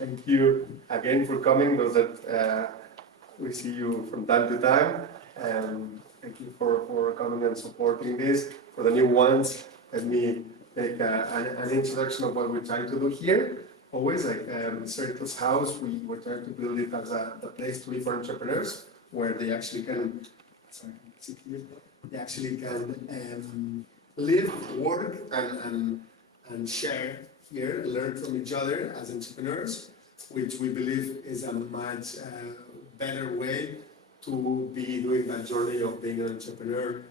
Thank you again for coming, those that we see you from time to time. Thank you for coming and supporting this. For the new ones, let me make an introduction of what we're trying to do here. Always, like Circle's house, we're trying to build it as the place to be for entrepreneurs, where they actually can, live, work, and share here, learn from each other as entrepreneurs, which we believe is a much better way to be doing that journey of being an entrepreneur,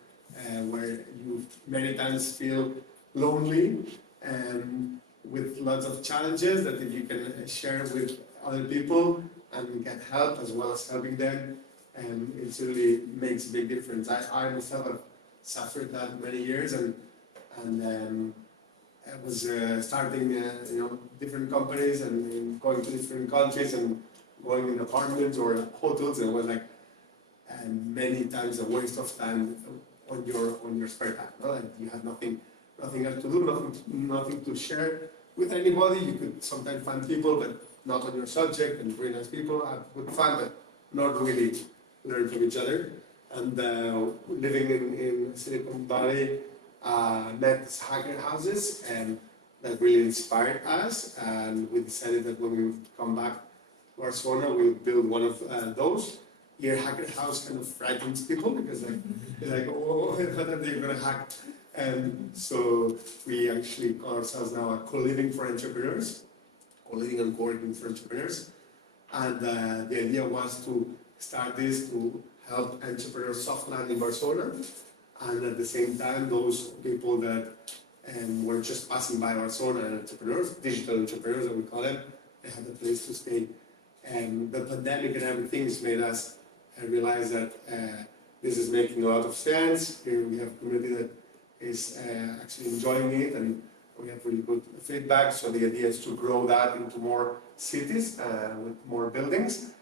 where you many times feel lonely and with lots of challenges that if you can share with other people and get help as well as helping them, it really makes a big difference. I myself have suffered that many years and I was starting different companies and going to different countries and going in apartments or hotels, and it was like many times a waste of time on your spare time. No? And you had nothing else to do, nothing to share with anybody. You could sometimes find people, but not on your subject, and very nice people, have good fun, but not really learn from each other. And living in Silicon Valley, met hacker houses, and that really inspired us. And we decided that when we come back to Barcelona, we would build one of those. Here, hacker house kind of frightens people because they're like, oh, what are they going to hack? And so we actually call ourselves now a co-living for entrepreneurs, co-living and co-working for entrepreneurs. And the idea was to start this to help entrepreneurs soft land in Barcelona, and at the same time, those people that were just passing by Barcelona and entrepreneurs, digital entrepreneurs that we call them, they had a place to stay. And the pandemic and everything has made us realize that this is making a lot of sense. Here we have a community that is actually enjoying it, and we have really good feedback. So the idea is to grow that into more cities with more buildings.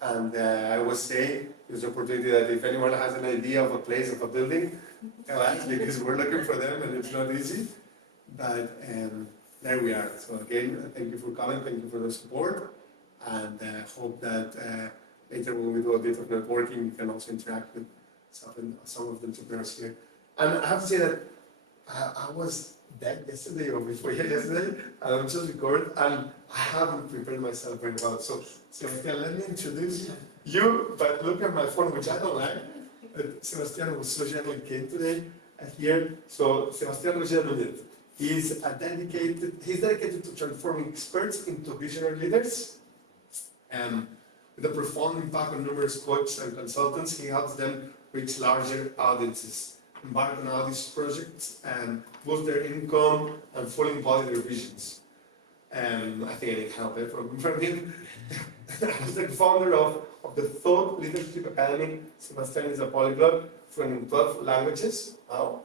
And I always say, there's an opportunity that if anyone has an idea of a place, of a building, tell us, because we're looking for them and it's not easy. But there we are. So again, thank you for coming, thank you for the support, and hope that later when we do a bit of networking, you can also interact with some of the entrepreneurs here. And I have to say that I was dead yesterday or before yesterday, and I'm just recording, and I haven't prepared myself very well. So, Sebastien, let me introduce you, but look at my phone, which I don't like. Sebastien was so gentle came today here. So, Sebastien Roger, he's dedicated to transforming experts into visionary leaders. With a profound impact on numerous coaches and consultants, he helps them reach larger audiences, embark on all these projects, and boost their income and fully embody their visions. I think I need help from him. As the founder of the Thought Leadership Academy, Sebastien is a polyglot fluent in 12 languages. Wow.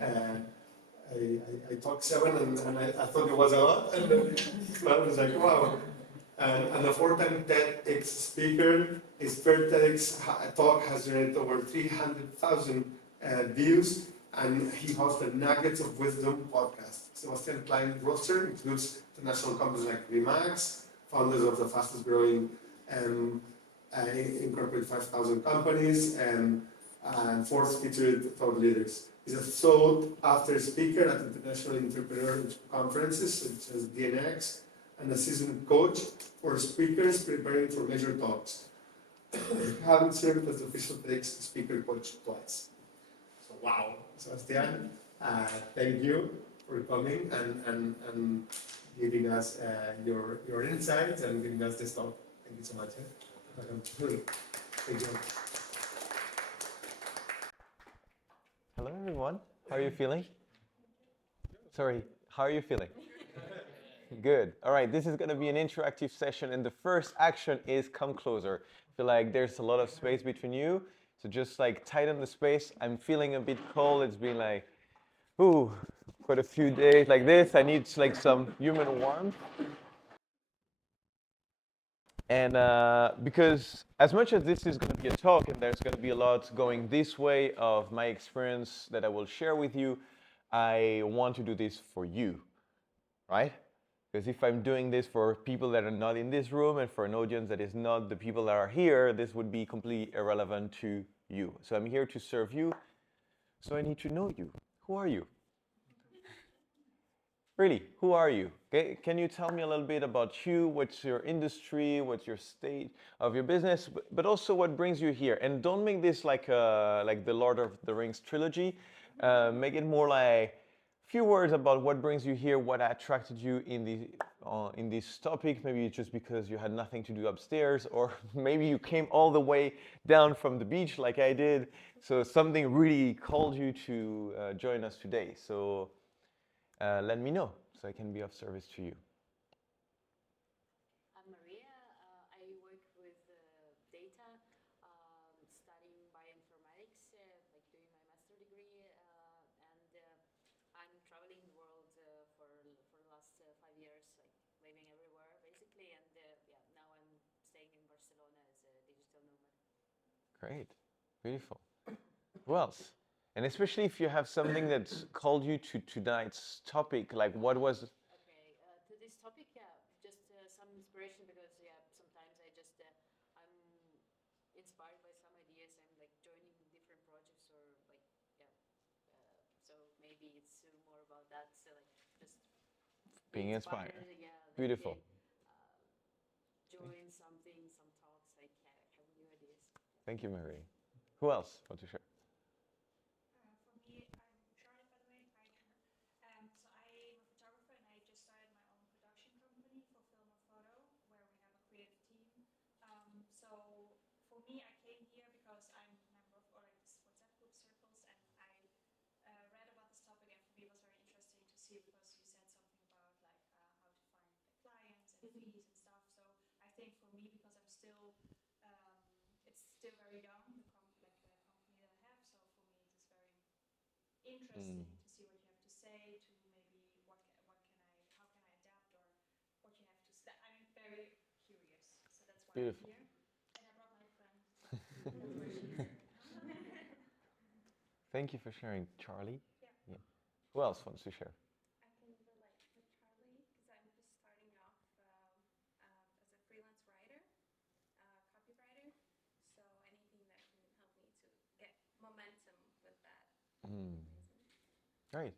I talk 7, and I thought it was a lot, and I was like, wow. And a 4-time TEDx speaker, his first TEDx talk has generated over 300,000 views, and he hosts the Nuggets of Wisdom podcast. Sebastian's client roster includes international companies like Remax, founders of the fastest growing incorporate 5,000 companies, and fourth featured thought leaders. He's a sought-after speaker at international entrepreneur conferences such as DNX, and a seasoned coach for speakers preparing for major talks, having served as the official TEDx speaker coach twice. So wow, Sebastien, thank you for coming and giving us your insights and giving us this talk. Thank you so much. Thank you. Hello everyone, how are you feeling? Sorry, how are you feeling? Good. All right, this is going to be an interactive session, and the first action is come closer. I feel like there's a lot of space between you, so just like tighten the space. I'm feeling a bit cold. It's been like, quite a few days like this. I need like some human warmth. And because as much as this is going to be a talk and there's going to be a lot going this way of my experience that I will share with you, I want to do this for you, right? Because if I'm doing this for people that are not in this room and for an audience that is not the people that are here, this would be completely irrelevant to you. So I'm here to serve you. So I need to know you. Who are you? Really, who are you? Okay, can you tell me a little bit about you? What's your industry? What's your state of your business? But also what brings you here? And don't make this like the Lord of the Rings trilogy. Make it more like a few words about what brings you here, what attracted you in this topic. Maybe just because you had nothing to do upstairs, or maybe you came all the way down from the beach like I did. So something really called you to join us today. So. Let me know so I can be of service to you. I'm Maria. I work with data, studying bioinformatics, like doing my master degree, and I'm traveling the world for the last 5 years, like living everywhere basically. And yeah, now I'm staying in Barcelona as a digital nomad. Great, beautiful. Who else? And especially if you have something that's called you to tonight's topic, like what was? Okay, to this topic, yeah, just some inspiration because yeah, sometimes I'm inspired by some ideas. I'm like joining different projects or like yeah, so maybe it's more about that. So like just Being inspired. yeah, like, Beautiful. join something, some talks, like have new ideas. Thank you, Mary. Who else want to share? For me, I'm Charlotte, by the way. Hi again. So I'm a photographer and I just started my own production company for film and photo where we have a creative team. So for me, I came here because I'm a member of or like this WhatsApp group circles and I read about this topic and for me it was very interesting to see because you said something about like how to find the clients and fees and stuff. So I think for me, because I'm still it's still very young, the company that I have. So for me, it is very interesting to see what you have to say, to maybe how can I adapt, or what you have to say. I'm very curious, so that's why Beautiful. I'm here. And I brought my friend. That's why she's here. Thank you for sharing, Charlie. Yeah. Who else wants to share? I can relate with Charlie because I'm just starting off as a freelance writer, copywriter. So anything that can help me to get momentum with that. Amazing. Great.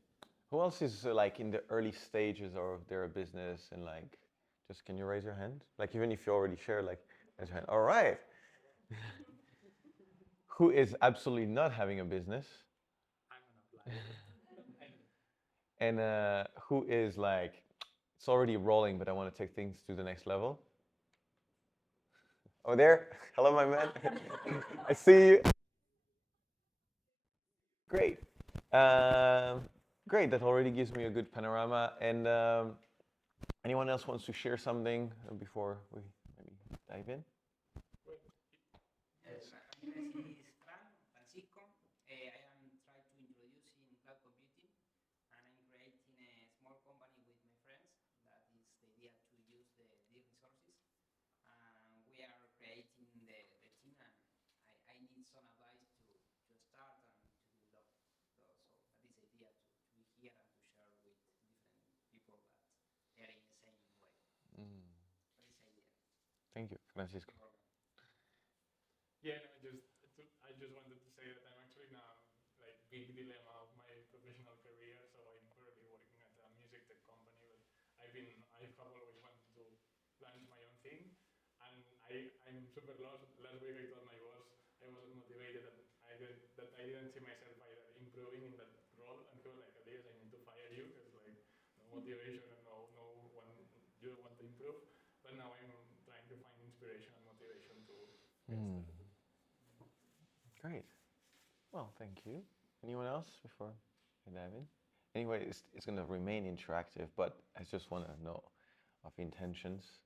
Who else is like in the early stages of their business and like, just can you raise your hand? Like even if you already share, like raise your hand. All right. Who is absolutely not having a business? I'm an applier. And who is like, it's already rolling, but I want to take things to the next level? Oh, there. Hello, my man. I see you. Great. Great. That already gives me a good panorama. And anyone else wants to share something before we maybe dive in? Yes, my name is Francisco. I am trying to introduce in cloud computing, and I'm creating a small company with my friends. That is the idea to use the resources. We are creating the team, and I need some advice to start and to develop. So that is the idea to be here and to share with different people that they are in the same way. That is the idea. Thank you, Francisco. Yeah, no, I just wanted to say that I'm actually in a like big dilemma of my professional career. So I'm currently working at a music tech company, but I have always wanted to launch my own thing, and I'm super lost. Last week I told my boss I wasn't motivated and I didn't see myself either improving in that role, and he was like, Elias, I need to fire you because like no motivation and no one you don't want to improve. But now I'm trying to find inspiration and motivation to get started. Great. Well, thank you. Anyone else before I dive in? Anyway, it's going to remain interactive, but I just want to know of intentions.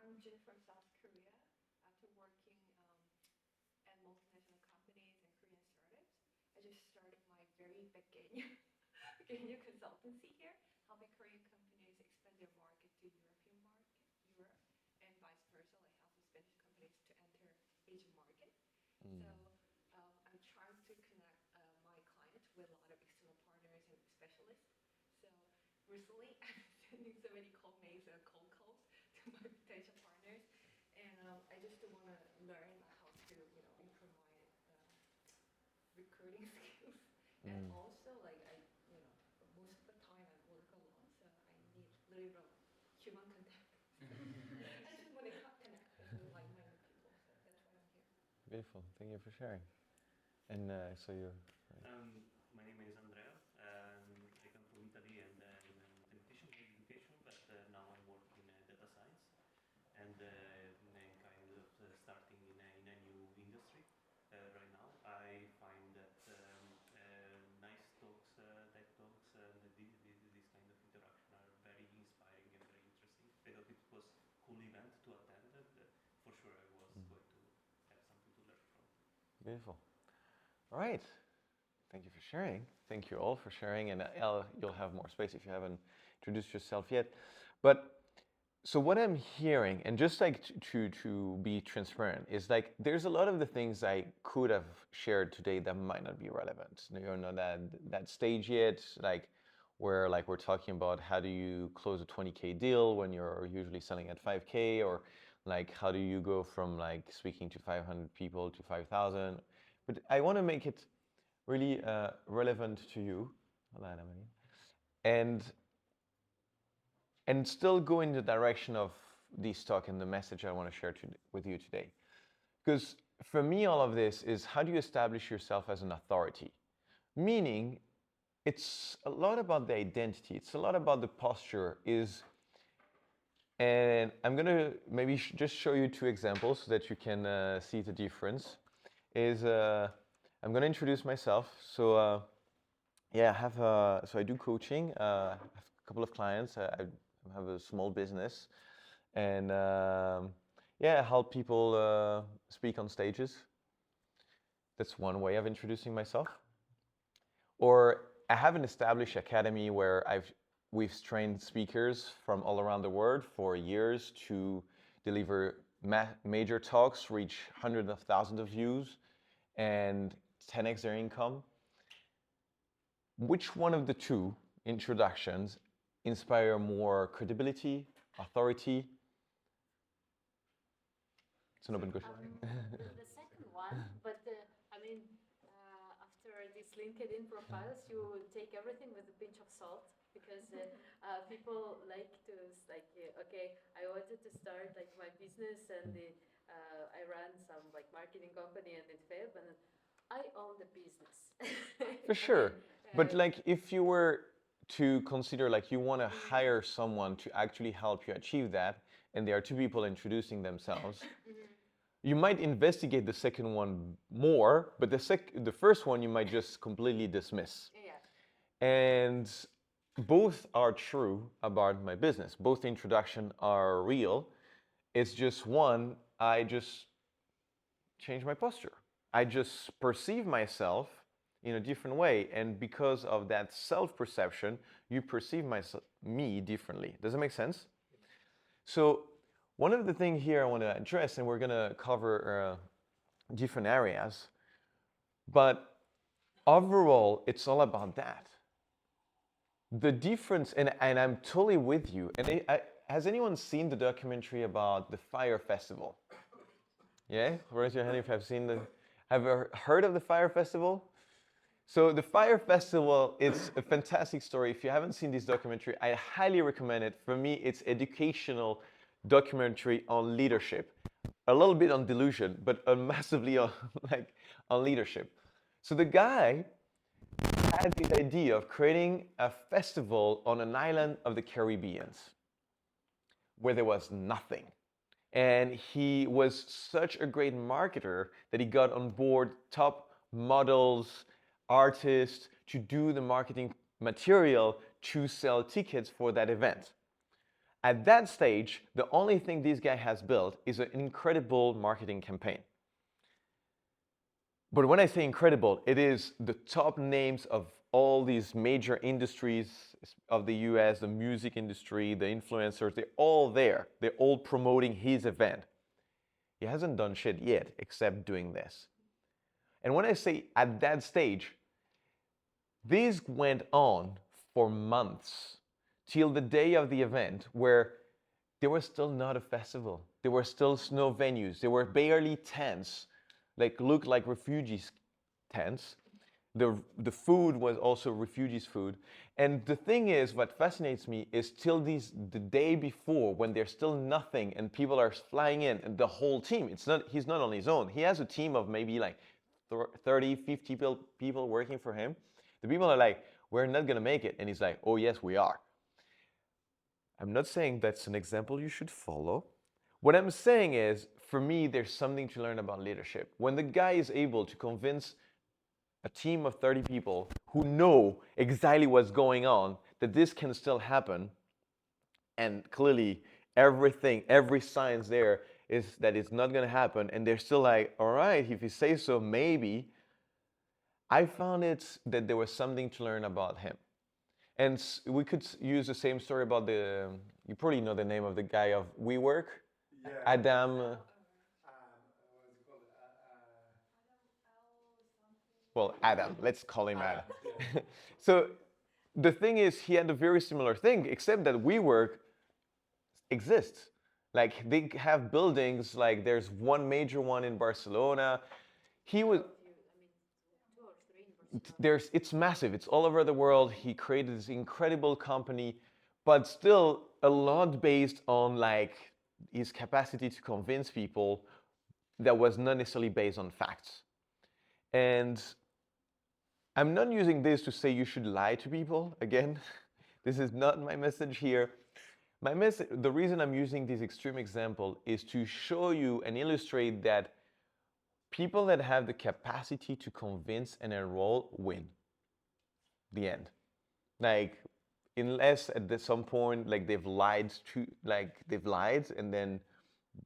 I'm Jin from South Korea. After working at multinational companies and Korean startups, I just started my very beginner consultancy here, helping Korean companies expand their market to Europe, and vice versa, like helping Spanish companies to enter Asian market. So I'm trying to connect my clients with a lot of external partners and specialists. So recently I've been sending so many cold mails and cold calls to my potential partners, and I just want to learn how to, improve my recruiting skills, and also like most of the time I work alone, so I need a little bit of human contact. I just want to connect with like-minded people, so that's why I'm here. Beautiful. Thank you for sharing. And so you're. My name is Andrea. I come from Italy and in mathematician education, but now I'm working in data science and kind of starting in a new industry. Right now, I find that nice talks, tech talks, and this kind of interaction are very inspiring and very interesting. I thought it was a cool event to attend, and for sure I was going to have something to learn from. Beautiful. All right. Thank you for sharing. Thank you all for sharing. And you'll have more space if you haven't introduced yourself yet. But so what I'm hearing, and just like to be transparent, is like there's a lot of the things I could have shared today that might not be relevant. You're not that stage yet, like where like we're talking about how do you close a 20K deal when you're usually selling at 5K, or like how do you go from like speaking to 500 people to 5,000. But I want to make it really relevant to you, and still go in the direction of this talk and the message I want to share with you today. Because for me, all of this is how do you establish yourself as an authority? Meaning, it's a lot about the identity. It's a lot about the posture. And I'm going to maybe just show you two examples so that you can see the difference. I'm going to introduce myself. So yeah, I do coaching. I have a couple of clients. I have a small business, and yeah, I help people speak on stages. That's one way of introducing myself. Or I have an established academy where we've trained speakers from all around the world for years to deliver major talks, reach hundreds of thousands of views, and 10x their income. Which one of the two introductions inspire more credibility, authority? It's an open question. The second one, but I mean, after these LinkedIn profiles, you take everything with a pinch of salt, because people like to okay, I wanted to start like my business, and I ran some like marketing company and it failed, but I own the business. For sure. But like if you were to consider like you want to hire someone to actually help you achieve that, and there are two people introducing themselves, you might investigate the second one more, but the first one you might just completely dismiss. Yeah. And both are true about my business. Both introductions are real. It's just one, I just change my posture. I just perceive myself in a different way, and because of that self-perception, you perceive me differently. Does it make sense? So one of the things here I want to address, and we're going to cover different areas, but overall, it's all about that. The difference, and I'm totally with you. And has anyone seen the documentary about the Fire Festival? Yeah? Raise your hand if have you heard of the Fire Festival? So the Fire Festival is a fantastic story. If you haven't seen this documentary, I highly recommend it. For me, it's educational documentary on leadership. A little bit on delusion, but massively on leadership. So the guy had the idea of creating a festival on an island of the Caribbean where there was nothing. And he was such a great marketer that he got on board top models, artists to do the marketing material to sell tickets for that event. At that stage, the only thing this guy has built is an incredible marketing campaign. But when I say incredible, it is the top names of all these major industries of the US, the music industry, the influencers, they're all there. They're all promoting his event. He hasn't done shit yet except doing this. And when I say at that stage, this went on for months till the day of the event where there was still not a festival. There were still no venues. There were barely tents, like looked like refugees tents. The food was also refugees food. And the thing is, what fascinates me is till the day before, when there's still nothing and people are flying in, and the whole team, he's not on his own. He has a team of maybe like 30, 50 people working for him. The people are like, we're not gonna make it. And he's like, oh yes, we are. I'm not saying that's an example you should follow. What I'm saying is, for me, there's something to learn about leadership. When the guy is able to convince a team of 30 people who know exactly what's going on, that this can still happen, and clearly every signs there is that it's not going to happen, and they're still like, all right, if you say so, maybe. I found that there was something to learn about him. And we could use the same story about you probably know the name of the guy of WeWork, Yeah. Adam. What's it called? Well, Adam, let's call him Adam. So the thing is, he had a very similar thing, except that WeWork exists. Like they have buildings, like there's one major one in Barcelona. He was, it's massive, it's all over the world. He created this incredible company, but still a lot based on like his capacity to convince people that was not necessarily based on facts. And I'm not using this to say you should lie to people. Again, this is not my message here. The reason I'm using this extreme example is to show you and illustrate that people that have the capacity to convince and enroll win. The end. Like, unless at some point, like they've lied and then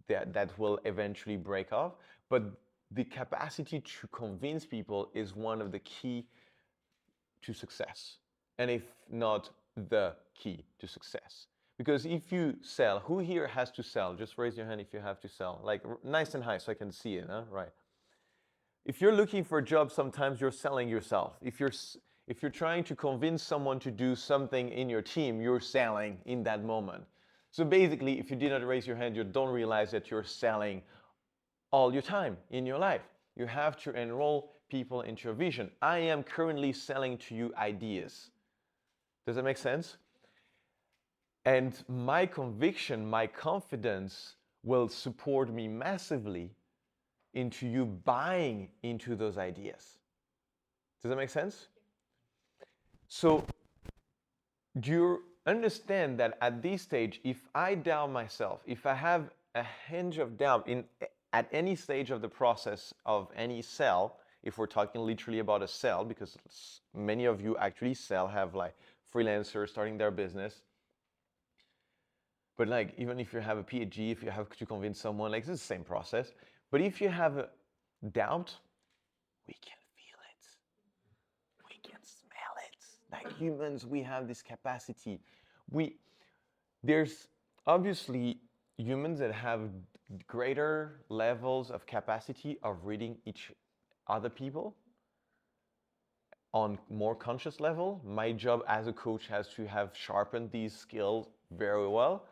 that will eventually break off. But the capacity to convince people is one of the key to success, and if not the key to success. Because if you sell, who here has to sell? Just raise your hand if you have to sell. Like nice and high so I can see it, huh? Right. If you're looking for a job, sometimes you're selling yourself. If you're trying to convince someone to do something in your team, you're selling in that moment. So basically, if you did not raise your hand, you don't realize that you're selling all your time in your life. You have to enroll people into your vision. I am currently selling to you ideas. Does that make sense? And my conviction, my confidence will support me massively into you buying into those ideas. Does that make sense? So do you understand that at this stage, if I doubt myself, if I have a hinge of doubt at any stage of the process of any sell, if we're talking literally about a sell, because many of you actually sell, have like freelancers starting their business. But like, even if you have a PhD, if you have to convince someone, like it's the same process. But if you have a doubt, we can feel it. We can smell it. Like humans, we have this capacity. There's obviously humans that have greater levels of capacity of reading each other people on more conscious level. My job as a coach has to have sharpened these skills very well,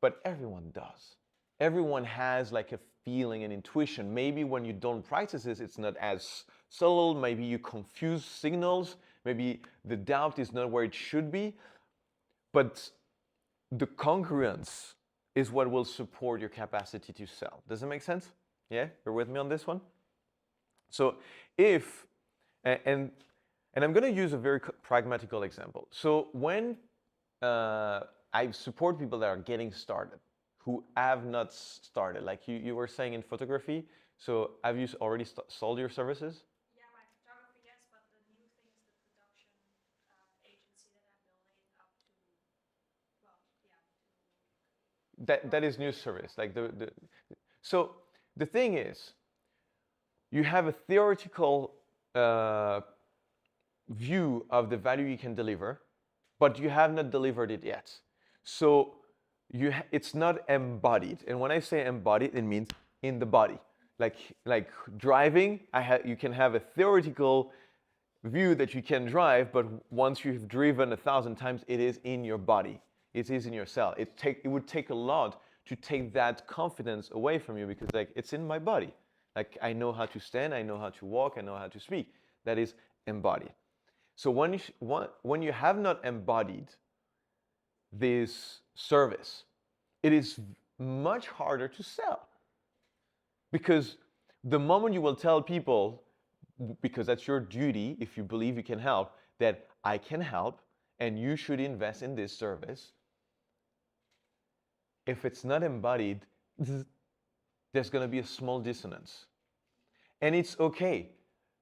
but everyone does. Everyone has like a feeling and intuition. Maybe when you don't practice this, it's not as subtle. Maybe you confuse signals. Maybe the doubt is not where it should be, but the congruence is what will support your capacity to sell. Does that make sense? Yeah, you're with me on this one? So if, and I'm going to use a very pragmatical example. So when I support people that are getting started, who have not started, like you were saying in photography, so have you already sold your services? Yeah, my photography, yes, but the new thing is the production agency that I'm building up to, well, yeah. That is new service. Like so the thing is, you have a theoretical view of the value you can deliver, but you have not delivered it yet. So it's not embodied. And when I say embodied, it means in the body. Like driving, you can have a theoretical view that you can drive, but once you've driven 1,000 times, it is in your body. It is in your cell. It would take a lot to take that confidence away from you, because like it's in my body. Like I know how to stand, I know how to walk, I know how to speak. That is embodied. So when you have not embodied this service, it is much harder to sell. Because the moment you will tell people, because that's your duty, if you believe you can help, that I can help and you should invest in this service, if it's not embodied, there's going to be a small dissonance. And it's okay.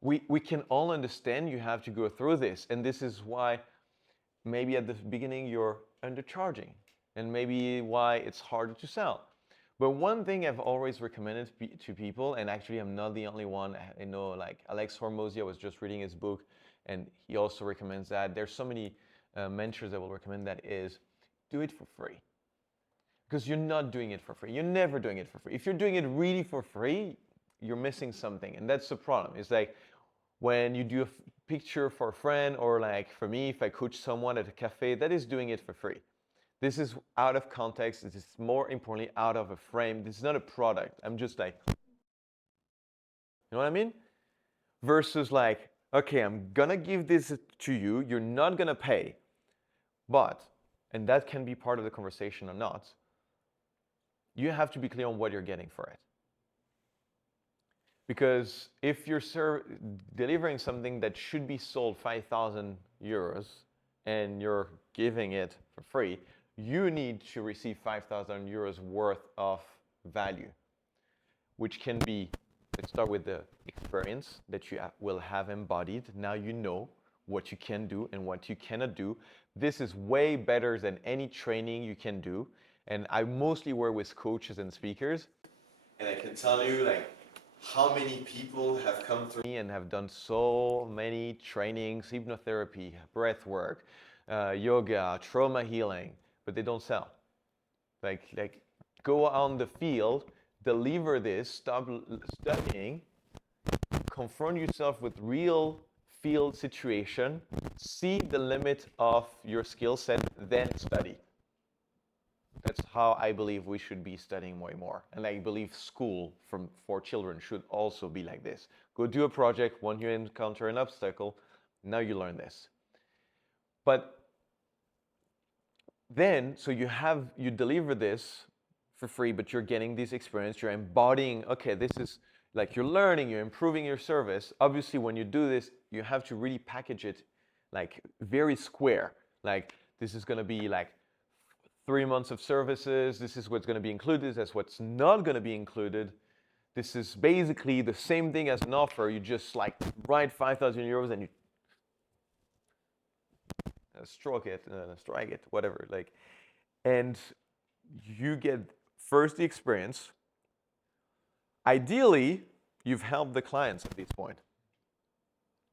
We can all understand you have to go through this. And this is why maybe at the beginning you're undercharging, and maybe why it's harder to sell. But one thing I've always recommended to people, and actually I'm not the only one, I know like Alex Hormozy, I was just reading his book, and he also recommends that. There's so many mentors that will recommend that, is do it for free. Because you're not doing it for free. You're never doing it for free. If you're doing it really for free, you're missing something. And that's the problem. It's like when you do a picture for a friend, or like for me, if I coach someone at a cafe, that is doing it for free. This is out of context. This is more importantly out of a frame. This is not a product. I'm just like, you know what I mean? Versus like, okay, I'm gonna give this to you. You're not gonna pay, but, and that can be part of the conversation or not, you have to be clear on what you're getting for it. Because if you're delivering something that should be sold 5,000 euros and you're giving it for free, you need to receive 5,000 euros worth of value, which can be, let's start with the experience that you will have embodied. Now you know what you can do and what you cannot do. This is way better than any training you can do. And I mostly work with coaches and speakers. And I can tell you like how many people have come through me and have done so many trainings, hypnotherapy, breath work, yoga, trauma healing, but they don't sell. Like go on the field, deliver this, stop studying, confront yourself with real field situation, see the limit of your skill set, then study. That's how I believe we should be studying more and more. And I believe school for children should also be like this. Go do a project, when you encounter an obstacle, now you learn this. But then, so you deliver this for free, but you're getting this experience, you're embodying, okay, this is like you're learning, you're improving your service. Obviously, when you do this, you have to really package it like very square. Like this is gonna be like 3 months of services, this is what's gonna be included, that's what's not gonna be included. This is basically the same thing as an offer, you just like write 5,000 euros and you strike it, whatever. Like, and you get first the experience. Ideally, you've helped the clients at this point.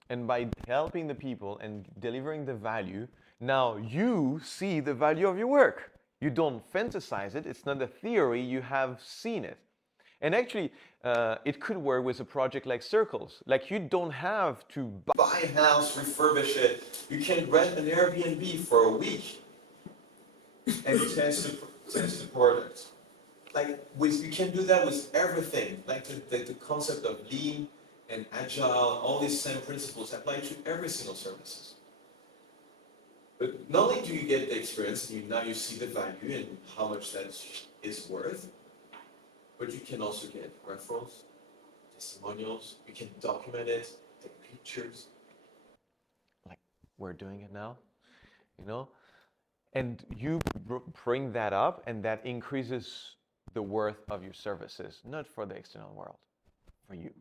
And by helping the people and delivering the value, now you see the value of your work. You don't fantasize it. It's not a theory. You have seen it. And actually, it could work with a project like Circles. Like you don't have to buy a house, refurbish it. You can rent an Airbnb for a week and test the product. Like you can do that with everything. Like the concept of lean and agile, all these same principles apply to every single services. But not only do you get the experience, and now you see the value and how much that is worth, but you can also get referrals, testimonials, you can document it, take pictures. Like we're doing it now, you know? And you bring that up, and that increases the worth of your services, not for the external world, for you.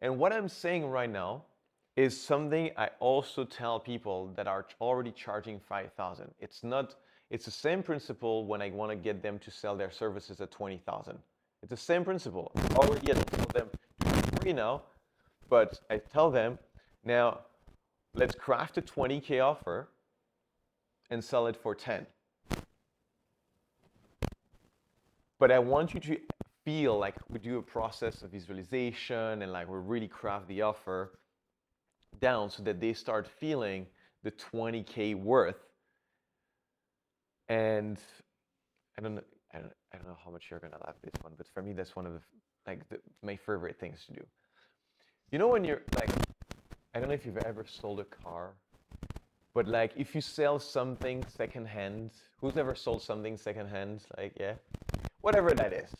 And what I'm saying right now is something I also tell people that are already charging 5,000. It's the same principle when I want to get them to sell their services at 20,000. It's the same principle. Already I don't tell them do it free now, but I tell them now let's craft a 20K offer and sell it for 10. But I want you to feel like we do a process of visualization and like we really craft the offer. down so that they start feeling the 20K worth. And I don't know, I don't know how much you're gonna laugh at this one, but for me, that's one of my favorite things to do. You know when you're like, I don't know if you've ever sold a car, but like if you sell something secondhand, who's ever sold something secondhand? Like, yeah, whatever that is.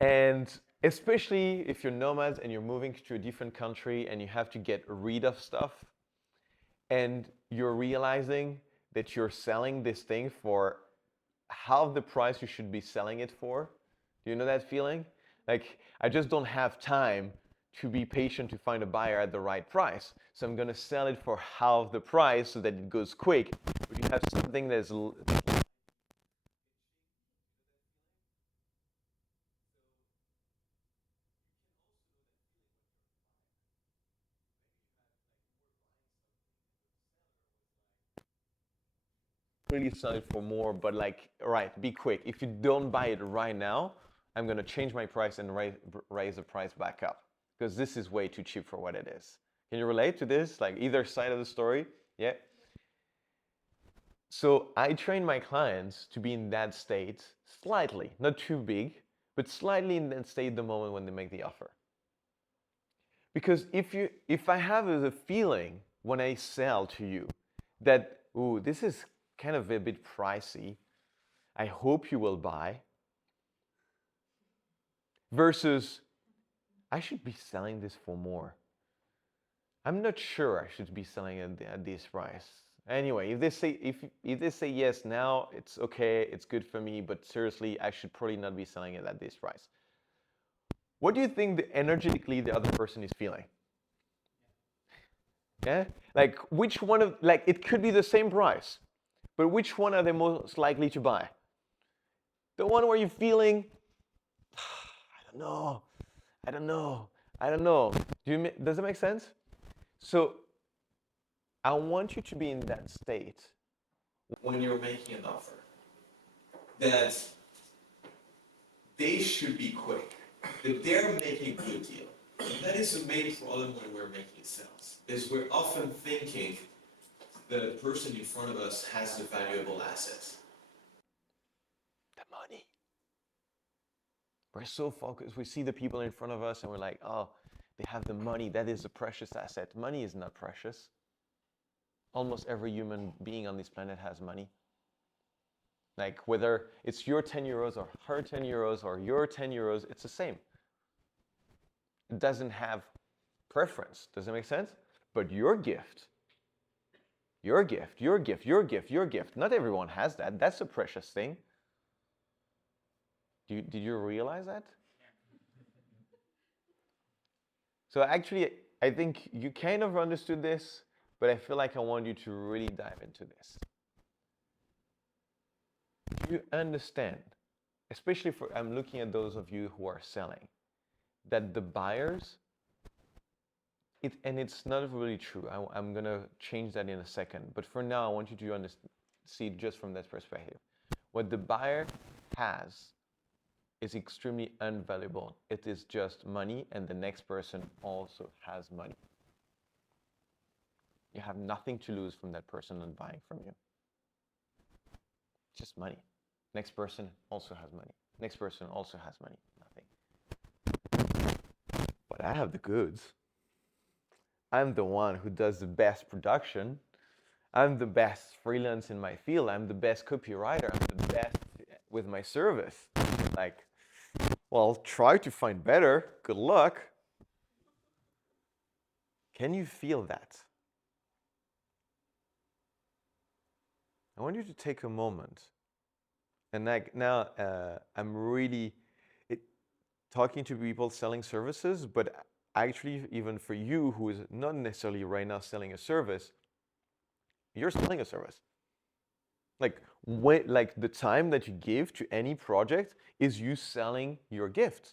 And especially if you're nomads and you're moving to a different country and you have to get rid of stuff, and you're realizing that you're selling this thing for half the price you should be selling it for. Do you know that feeling? Like, I just don't have time to be patient to find a buyer at the right price. So I'm gonna sell it for half the price so that it goes quick. But you have something that's really sell it for more, but like, right, be quick. If you don't buy it right now, I'm gonna change my price and raise the price back up because this is way too cheap for what it is. Can you relate to this? Like either side of the story? Yeah. So I train my clients to be in that state slightly, not too big, but slightly in that state the moment when they make the offer. Because if I have a feeling when I sell to you that, ooh, this is kind of a bit pricey, I hope you will buy, versus I should be selling this for more. I'm not sure I should be selling it at this price. Anyway, if they say yes now, it's okay, it's good for me, but seriously, I should probably not be selling it at this price. What do you think energetically the other person is feeling? Yeah? Like which one of, like it could be the same price, but which one are they most likely to buy? The one where you're feeling, I don't know, I don't know, I don't know. Does it make sense? So I want you to be in that state when you're making an offer that they should be quick, that they're making a good deal. And that is the main problem when we're making sales, is we're often thinking the person in front of us has the valuable assets. The money. We're so focused. We see the people in front of us and we're like, oh, they have the money. That is a precious asset. Money is not precious. Almost every human being on this planet has money. Like whether it's your 10 euros or her 10 euros or your 10 euros, it's the same. It doesn't have preference. Does that make sense? But your gift, your gift, your gift, your gift, your gift. Not everyone has that. That's a precious thing. Did you realize that? So actually, I think you kind of understood this, but I feel like I want you to really dive into this. Do you understand, especially for, I'm looking at those of you who are selling, that the buyers, and it's not really true. I'm going to change that in a second. But for now, I want you to see it just from this perspective. What the buyer has is extremely unvaluable. It is just money, and the next person also has money. You have nothing to lose from that person not buying from you. Just money. Next person also has money. Next person also has money. Nothing. But I have the goods. I'm the one who does the best production. I'm the best freelance in my field. I'm the best copywriter. I'm the best with my service. Like, well, try to find better. Good luck. Can you feel that? I want you to take a moment. And like now, I'm really talking to people selling services, but actually, even for you who is not necessarily right now selling a service, you're selling a service. Like the time that you give to any project is you selling your gift,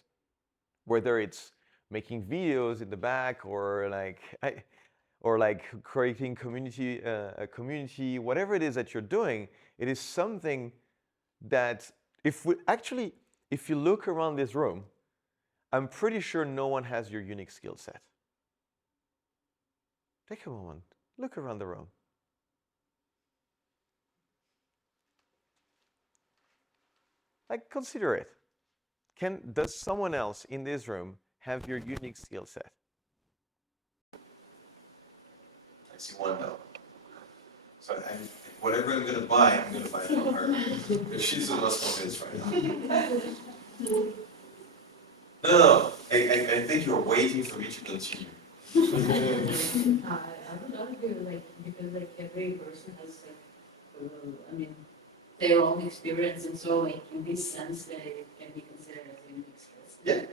whether it's making videos in the back or like creating a community, whatever it is that you're doing. It is something that if you look around this room, I'm pretty sure no one has your unique skill set. Take a moment. Look around the room. Like, consider it. Does someone else in this room have your unique skill set? I see one now. So whatever I'm gonna buy, I'm gonna buy it from her. If she's the most convinced right now. No, I think you're waiting for me to continue. I would argue, like, because like every person has like, I mean, their own experience, and so like in this sense, they can be considered as unique skills. Yeah,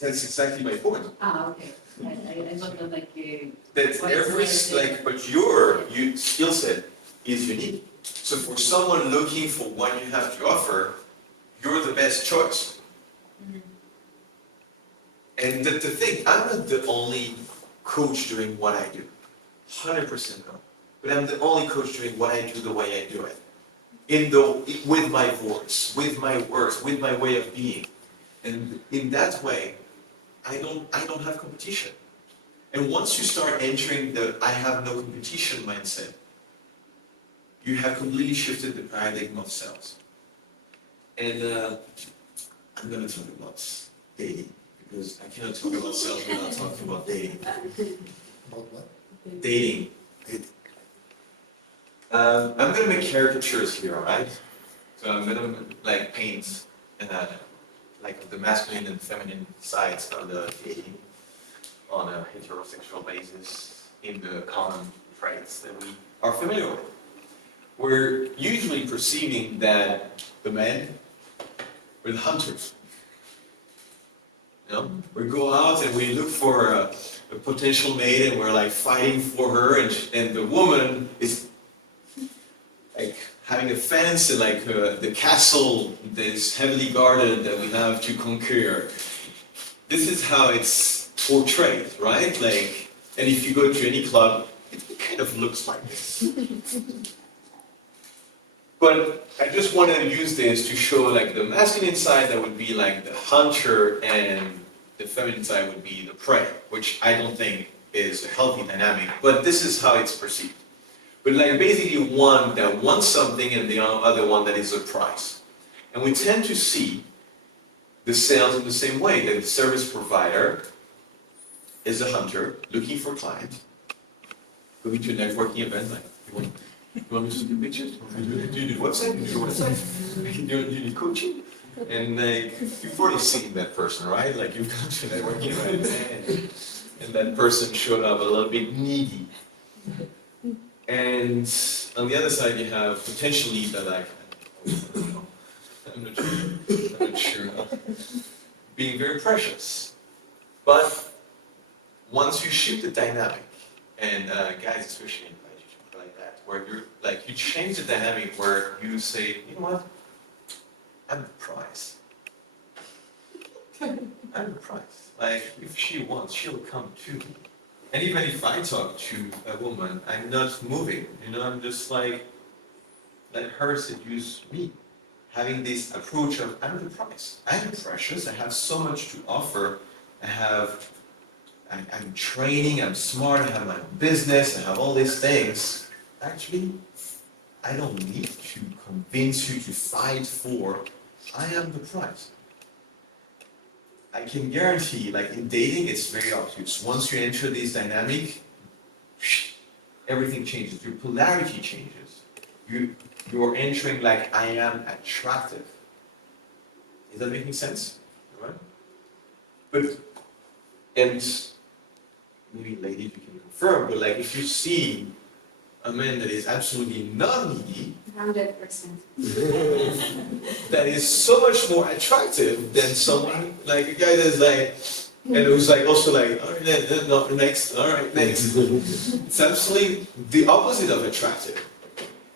that's exactly my point. Okay. I thought that like That every but your skill set is unique. So for someone looking for what you have to offer, you're the best choice. And the thing, I'm not the only coach doing what I do. 100% no. But I'm the only coach doing what I do the way I do it. With my voice, with my words, with my way of being. And in that way, I don't have competition. And once you start entering the I have no competition mindset, you have completely shifted the paradigm of sales. And I'm going to talk about dating, because I cannot talk about sales without talking about dating. About what? Dating. I'm going to make caricatures here, alright? So I'm going to like paint like the masculine and feminine sides of the dating on a heterosexual basis in the common traits that we are familiar with. We're usually perceiving that the men were the hunters. You know? We go out and we look for a potential mate, and we're like fighting for her, and the woman is like having a fence and like the castle that's heavily guarded that we have to conquer. This is how it's portrayed, right? Like, and if you go to any club, it kind of looks like this. But I just want to use this to show like the masculine side that would be like the hunter, and the feminine side would be the prey, which I don't think is a healthy dynamic, but this is how it's perceived. But like basically one that wants something and the other one that is a prize. And we tend to see the sales in the same way, that the service provider is a hunter looking for clients, going to a networking event, like, you want me to take pictures? Do you need a website? Do you need a website? Do you need coaching? And like, you've already seen that person, right? Like you've gone to a networking event and that person showed up a little bit needy. And on the other side, you have potentially that like, I'm not sure, being very precious. But once you shift the dynamic, and guys especially invite you to like that, where you're like, you change the dynamic where you say, you know what, I'm the prize. I'm the prize. Like, if she wants, she'll come too. And even if I talk to a woman, I'm not moving, you know, I'm just like, let her seduce me. Having this approach of, I'm the prize. I'm precious, I have so much to offer, I'm training, I'm smart, I have my business, I have all these things. Actually, I don't need to convince you to fight for, I am the prize. I can guarantee, like in dating, it's very obvious. Once you enter this dynamic, everything changes. Your polarity changes. You're entering like, I am attractive. Is that making sense? Right? But, and maybe ladies you can confirm, but like if you see a man that is absolutely not needy, 100%. that is so much more attractive than someone like a guy that's like, and who's like also like, all right, no, next, all right, next. It's absolutely the opposite of attractive.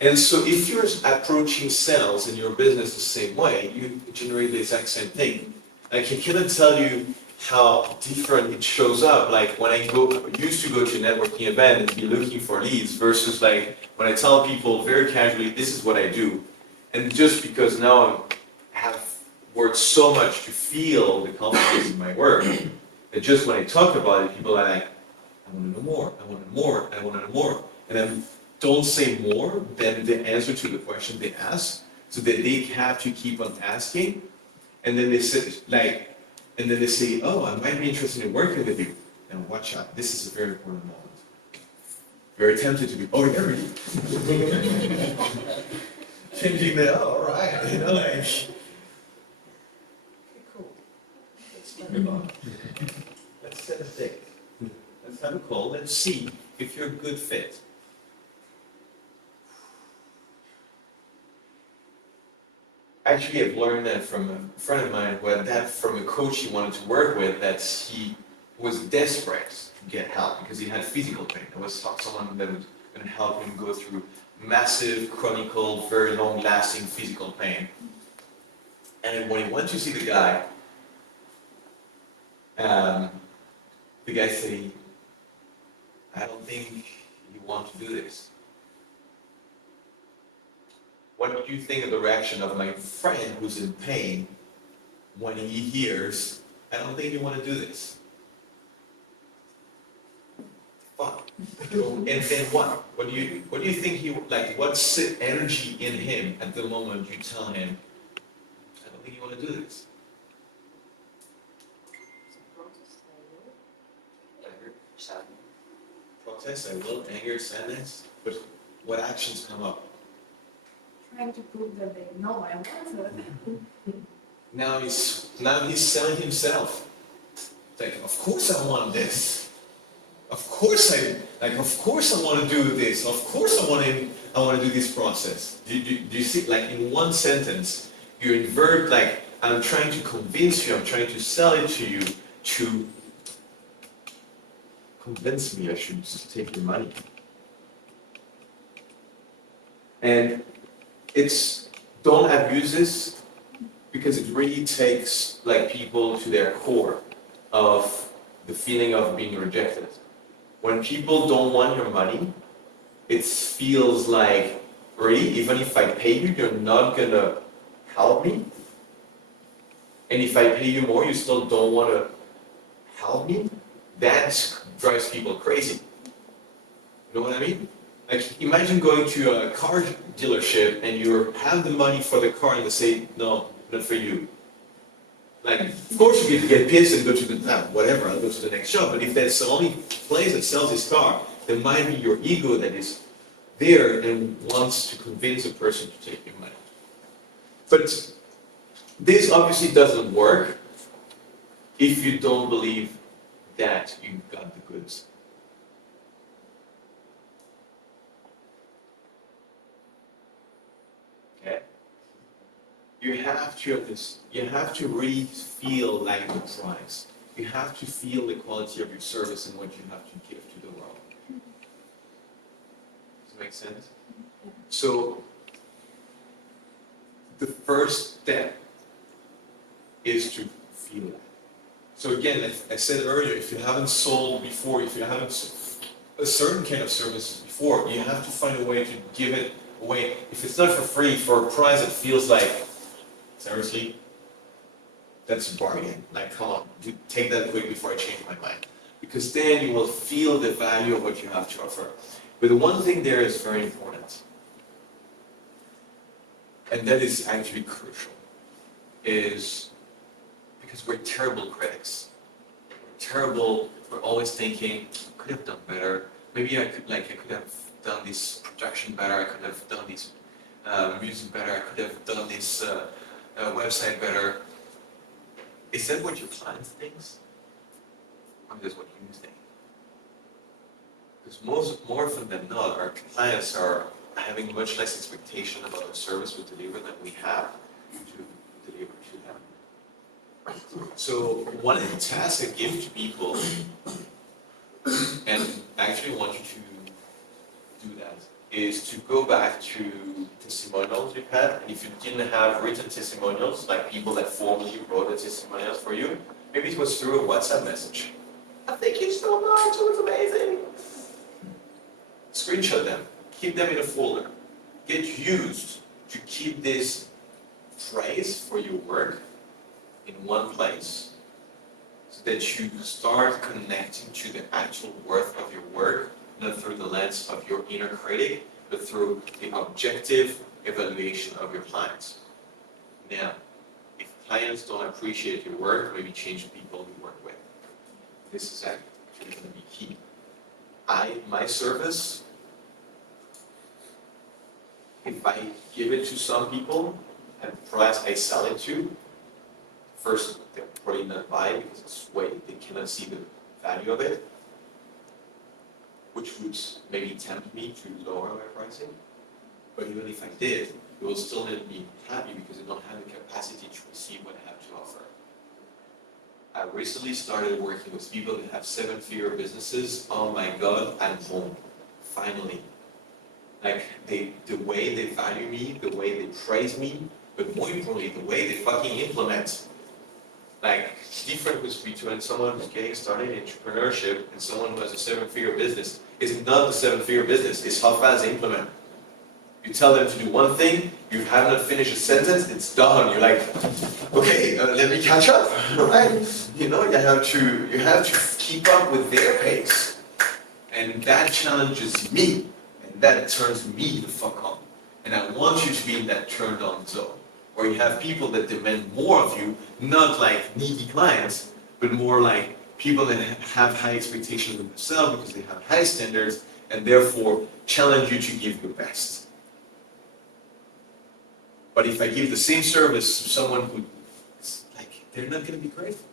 And so if you're approaching sales in your business the same way, you generate the exact same thing. Like I cannot tell you how different it shows up. Like when I used to go to a networking event and be looking for leads versus like when I tell people very casually, this is what I do. And just because now I have worked so much to feel the confidence in my work, that just when I talk about it, people are like, I want to know more, I want to know more, I want to know more. And then don't say more than the answer to the question they ask, so that they have to keep on asking. And then they say, oh, I might be interested in working with you. And watch out, this is a very important moment. Very tempted to be, oh, yeah, really? Thinking that, oh, all right, like, okay, cool. Let's talk about it. Let's set a date. Let's have a call. Let's see if you're a good fit. Actually, I've learned that from a friend of mine who had that from a coach he wanted to work with, that he was desperate to get help because he had physical pain. There was someone that was going to help him go through massive, chronic, very long-lasting physical pain. And when he went to see the guy said, I don't think you want to do this. What do you think of the reaction of my friend who's in pain when he hears, I don't think you want to do this? Fuck. And then what? What do you think he, like, what's the energy in him at the moment you tell him, I don't think you want to do this? Protest, I will, anger, sadness, but what actions come up? Trying to prove that they know I want it. Now he's selling himself. Like, of course I want this. Of course I want to do this. Of course I want to do this process. Do you see, like, in one sentence, you invert, like, I'm trying to convince you, I'm trying to sell it to you, to convince me I should take your money. And don't abuse this, because it really takes, like, people to their core of the feeling of being rejected. When people don't want your money, it feels like, really, even if I pay you, you're not gonna help me? And if I pay you more, you still don't want to help me? That drives people crazy. You know what I mean? Like, imagine going to a car dealership and you have the money for the car and they say, no, not for you. Like, of course you get pissed and go to whatever, I'll go to the next shop, but if that's the only place that sells this car, there might be your ego that is there and wants to convince a person to take your money. But this obviously doesn't work if you don't believe that you got the goods. Okay? You have to really feel like the price. You have to feel the quality of your service and what you have to give to the world. Does that make sense? So, the first step is to feel it. So again, like I said earlier, if you haven't sold before, if you haven't sold a certain kind of service before, you have to find a way to give it away. If it's not for free, for a price that feels like, seriously, that's a bargain. Like, come on, take that quick before I change my mind. Because then you will feel the value of what you have to offer. But the one thing there is very important, and that is actually crucial, is because we're terrible critics. We're always thinking, I could have done better. Maybe I could have done this production better, I could have done this music better, I could have done this website better. Is that what your client thinks? Or is that what you think? Because more often than not, our clients are having much less expectation about the service we deliver than we have to deliver to them. So one of the tasks I give to people, and I actually want you to do that, is to go back to testimonials you've had, and if you didn't have written testimonials, like people that formally wrote the testimonials for you, maybe it was through a WhatsApp message. I thank you so much, it was amazing. Screenshot them, keep them in a folder. Get used to keep this phrase for your work in one place. So that you start connecting to the actual worth of your work, not through the lens of your inner critic, but through the objective evaluation of your clients. Now, if clients don't appreciate your work, maybe change people you work with. This is actually going to be key. My service, if I give it to some people at the price I sell it to, first, they'll probably not buy it because it's way, they cannot see the value of it, which would maybe tempt me to lower my pricing. But even if I did, they will still not be happy because they don't have the capacity to receive what I have to offer. I recently started working with people that have 7-figure businesses. Oh my God, I'm home, finally. Like, the way they value me, the way they praise me, but more importantly, the way they fucking implement. Like, the difference between someone who's getting started in entrepreneurship and someone who has a 7-figure business is not the 7-figure business, it's how fast they implement. You tell them to do one thing, you have not finished a sentence, it's done. You're like, okay, let me catch up, right? You know, you have to keep up with their pace. And that challenges me, and that turns me the fuck on. And I want you to be in that turned on zone, where you have people that demand more of you, not like needy clients, but more like people that have high expectations of themselves because they have high standards, and therefore challenge you to give your best. But if I give the same service to someone who, like, they're not going to be grateful.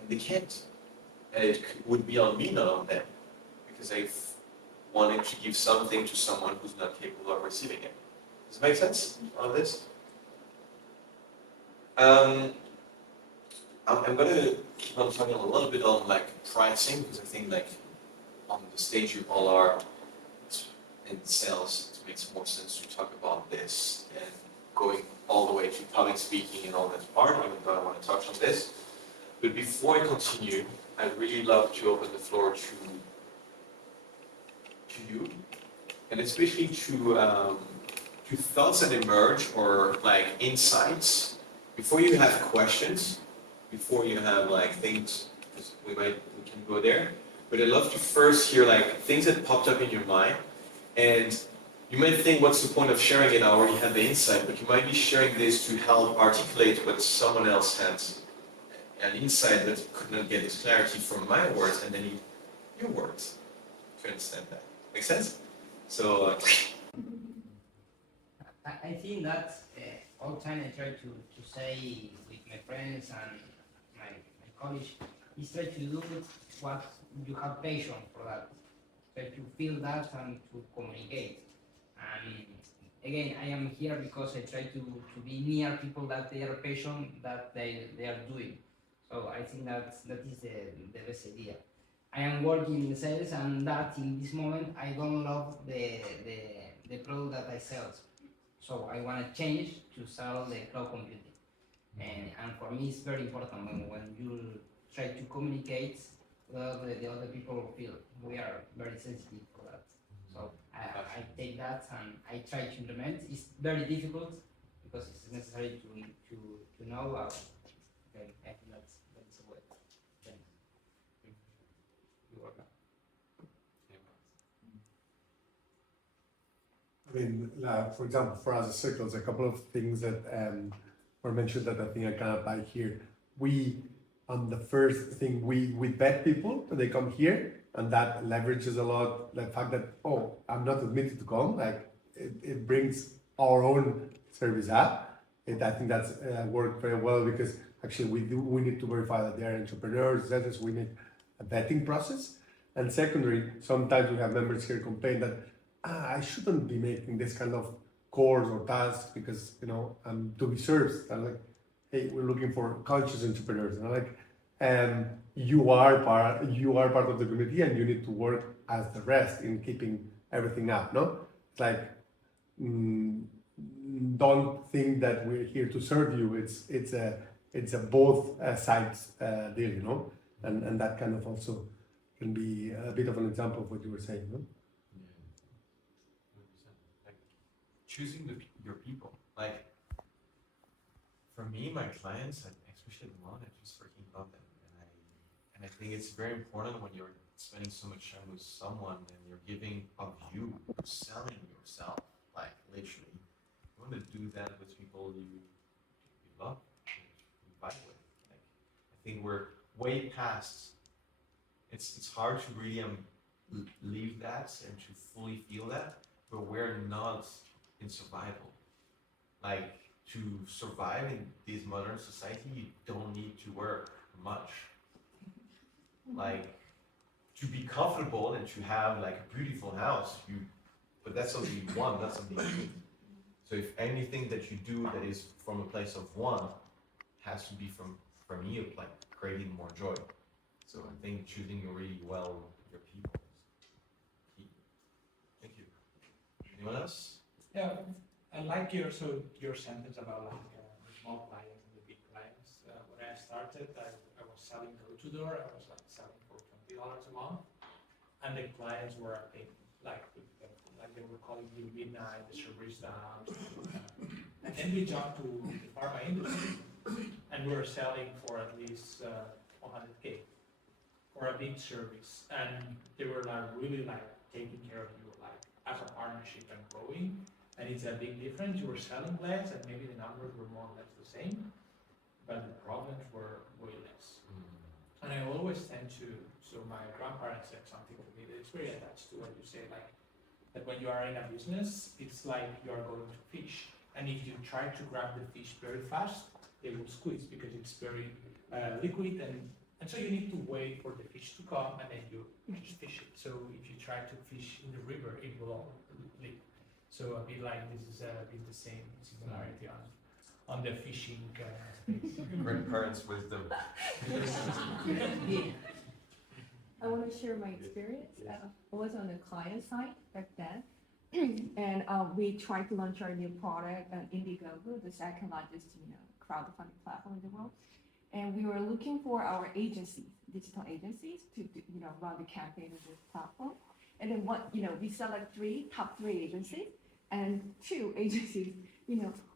And they can't. And it would be on me, not on them. Because I've wanted to give something to someone who's not capable of receiving it. Does it make sense on this? I'm going to keep on talking a little bit on like pricing, because I think like on the stage you all are in sales. Makes more sense to talk about this and going all the way to public speaking and all that part, even though I want to touch on this. But before I continue, I'd really love to open the floor to you, and especially to thoughts that emerge or like insights. Before you have questions, before you have like things, we can go there. But I'd love to first hear like things that popped up in your mind. And you might think, what's the point of sharing it? I already had the insight, but you might be sharing this to help articulate what someone else had an insight that could not get its clarity from my words, and then your words to understand that. Make sense? So, I think that all the time I try to say with my friends and my colleagues is try to do what you have passion for that. Try to feel that and to communicate. And again, I am here because I try to be near people that they are passionate that they are doing. So I think that is the best idea. I am working in sales, and that in this moment I don't love the product that I sell. So I want to change to sell the cloud computing. And for me it's very important when you try to communicate, the other people feel we are very sensitive for that. So I take that and I try to implement. It's very difficult because it's necessary to know. Okay, I think that's a way. Thanks. You're welcome. I mean, for example, for us as Circles, a couple of things that were mentioned that I think I can apply here. We, on the first thing, we vet people when they come here, and that leverages a lot the fact that, oh, I'm not admitted to come, like it brings our own service up. I think that's worked very well because actually we need to verify that they're entrepreneurs, that is, we need a vetting process. And secondary, sometimes we have members here complain that I shouldn't be making this kind of course or tasks because, you know, I'm to be served. I'm like, hey, we're looking for conscious entrepreneurs. And I'm like, you are part of the community, and you need to work as the rest in keeping everything up. No, it's like, don't think that we're here to serve you. It's a both sides deal, you know, and that kind of also can be a bit of an example of what you were saying. No? like choosing your people. Like, for me, my clients, and especially the one, I just freaking love them. And I think it's very important when you're spending so much time with someone and you're giving of you, you're selling yourself, like literally. You want to do that with people you love, you vibe with. Like, I think we're way past. It's hard to really leave that and to fully feel that, but we're not in survival. Like to survive in this modern society, you don't need to work much. Like to be comfortable and to have like a beautiful house, but that's something you want, not something you need. So if anything that you do that is from a place of want has to be from you, like creating more joy. So I think choosing really well your people is key. Thank you. Anyone else? Yeah, I like your sentence about like the small clients and the big clients. When I started, I was selling door-to-door. I was like selling for $20 a month, and the clients were like they were calling me midnight, the service down, and then we jumped to the pharma industry, and we were selling for at least 100K for a big service, and they were like really like taking care of you like as a partnership and growing. And it's a big difference. You were selling less, and maybe the numbers were more or less the same, but the problems were way less. And I always tend to, so my grandparents said something to me that is very attached to what you say, like that when you are in a business, it's like you are going to fish. And if you try to grab the fish very fast, they will squeeze because it's very liquid, and so you need to wait for the fish to come, and then you just fish it. So if you try to fish in the river, it will all leak. So a bit like this is a bit the same similarity on the fishing space. Grandparents' wisdom. I want to share my experience. I was on the client side back then, and we tried to launch our new product, Indiegogo, the second largest crowdfunding platform in the world. And we were looking for our agencies, digital agencies, to run the campaign of this platform. And then we select top three agencies, and two agencies,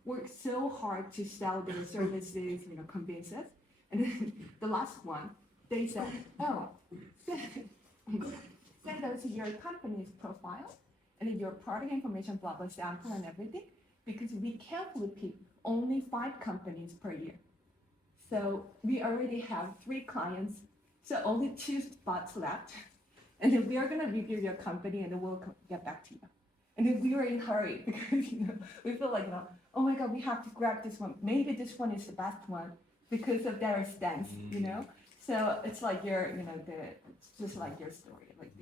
worked so hard to sell their services, convince us. And then the last one, they said, oh, send us your company's profile and then your product information, blah, blah, sample and everything, because we carefully pick only 5 companies per year. So we already have 3 clients, so only 2 spots left. And then we are gonna review your company and then we'll get back to you. And then we were in a hurry because we feel like, oh my God, we have to grab this one. Maybe this one is the best one because of their stance, So it's like it's just like your story, like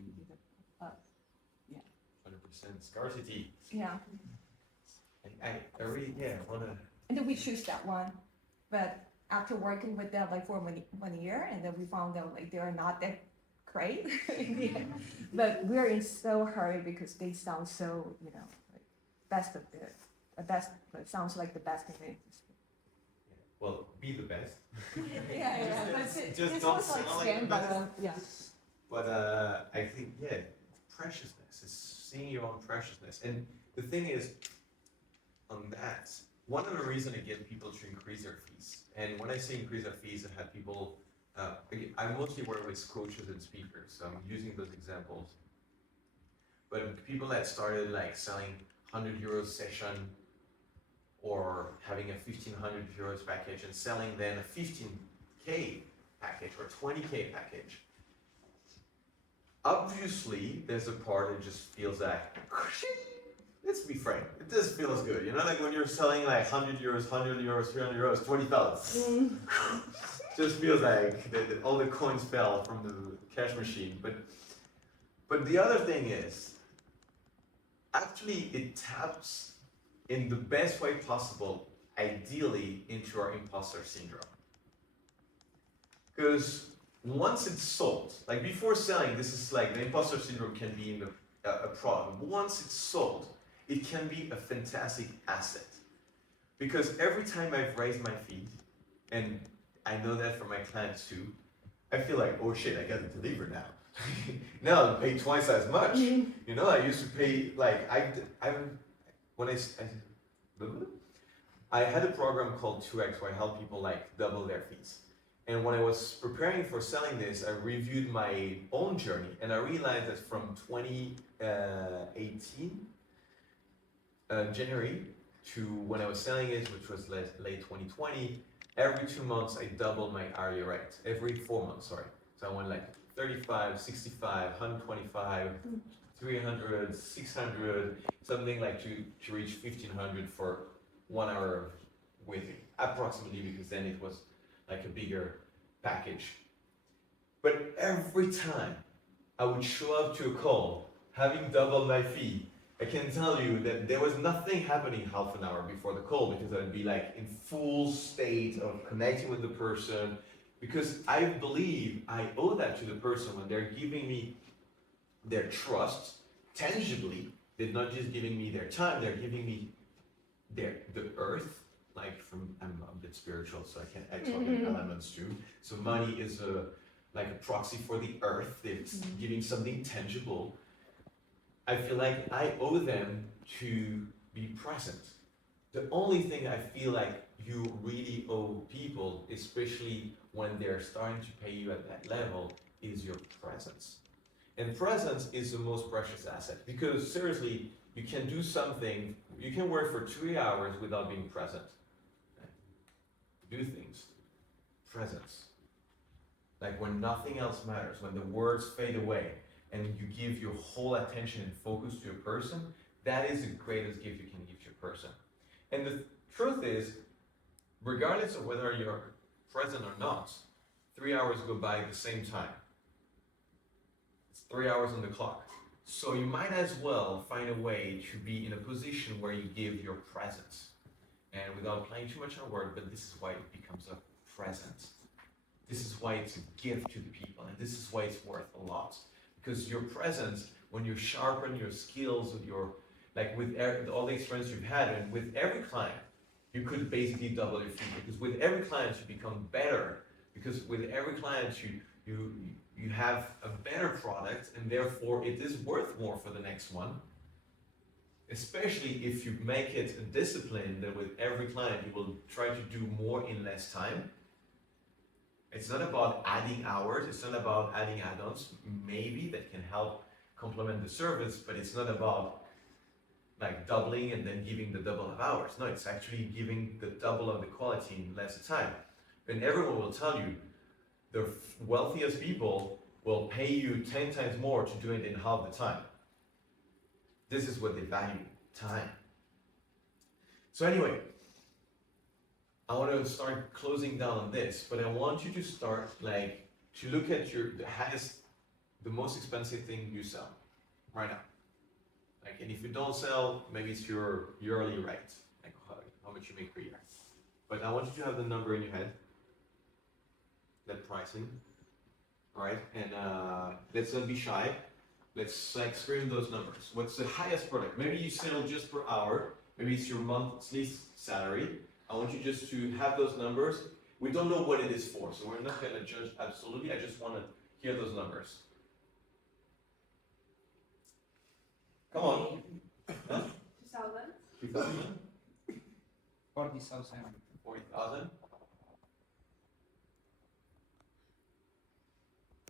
yeah. 100% scarcity. Yeah. I really wanna. And then we choose that one, but after working with them like for 1 year, and then we found out like they are not that great. But we're in so hurry because they sound so like best of the best. It sounds like the best in the industry. Well, be the best. Yeah. But Just don't sound like the best. Yeah. But I think preciousness is seeing your own preciousness, and the thing is, on that, one of the reasons I get people to increase their fees, and when I say increase their fees, I have people. I mostly work with coaches and speakers, so I'm using those examples. But people that started like selling €100 session or having a 1,500 euros package and selling then a 15K package or 20K package. Obviously, there's a part that just feels like, let's be frank, it just feels good. Like when you're selling like €100, €100, €300, 20,000. Just feels like all the coins fell from the cash machine. But the other thing is, actually it taps in the best way possible, ideally, into our imposter syndrome. Because once it's sold, like before selling, this is like the imposter syndrome can be in a problem. Once it's sold, it can be a fantastic asset. Because every time I've raised my fee, and I know that from my clients too, I feel like, oh shit, I gotta deliver now. Now I pay twice as much. I used to pay like I had a program called 2X where I help people like double their fees. And when I was preparing for selling this, I reviewed my own journey, and I realized that from 2018, January, to when I was selling it, which was late 2020, every 2 months I doubled my hourly rate. Every 4 months, sorry. So I went like 35, 65, 125, 300, 600, something like to reach 1500 for 1 hour with me, approximately, because then it was like a bigger package. But every time I would show up to a call, having doubled my fee, I can tell you that there was nothing happening half an hour before the call, because I'd be like in full state of connecting with the person, because I believe I owe that to the person when they're giving me their trust tangibly. They're not just giving me their time, they're giving me the earth. Like I'm a bit spiritual, so I talk in elements too. So money is like a proxy for the earth. It's giving something tangible. I feel like I owe them to be present. The only thing I feel like you really owe people, especially when they're starting to pay you at that level, is your presence. And presence is the most precious asset, because seriously, you can do something, you can work for 3 hours without being present. Do things. Presence. Like when nothing else matters, when the words fade away, and you give your whole attention and focus to a person, that is the greatest gift you can give to a person. And the truth is, regardless of whether you're present or not, 3 hours go by at the same time. It's 3 hours on the clock. So you might as well find a way to be in a position where you give your presence. And without playing too much on word, but this is why it becomes a present. This is why it's a gift to the people, and this is why it's worth a lot. Because your presence, when you sharpen your skills, with your, like with all the experience you've had, and with every client, you could basically double your fee. Because with every client you become better. Because with every client you have a better product, and therefore it is worth more for the next one. Especially if you make it a discipline that with every client you will try to do more in less time. It's not about adding hours, it's not about adding add-ons, maybe that can help complement the service, but it's not about like doubling and then giving the double of hours. No, it's actually giving the double of the quality in less time. And everyone will tell you, the wealthiest people will pay you 10 times more to do it in half the time. This is what they value, time. So anyway, I want to start closing down on this, but I want you to start like to look at the most expensive thing you sell right now. Like, and if you don't sell, maybe it's your yearly rate, like how much you make per year. But I want you to have the number in your head, that pricing, all right? And let's not be shy. Let's like scream those numbers. What's the highest product? Maybe you sell just per hour. Maybe it's your monthly salary. I want you just to have those numbers. We don't know what it is for, so we're not going to judge absolutely. I just want to hear those numbers. Come on. 2000. 2,000? 40,000. 40,000?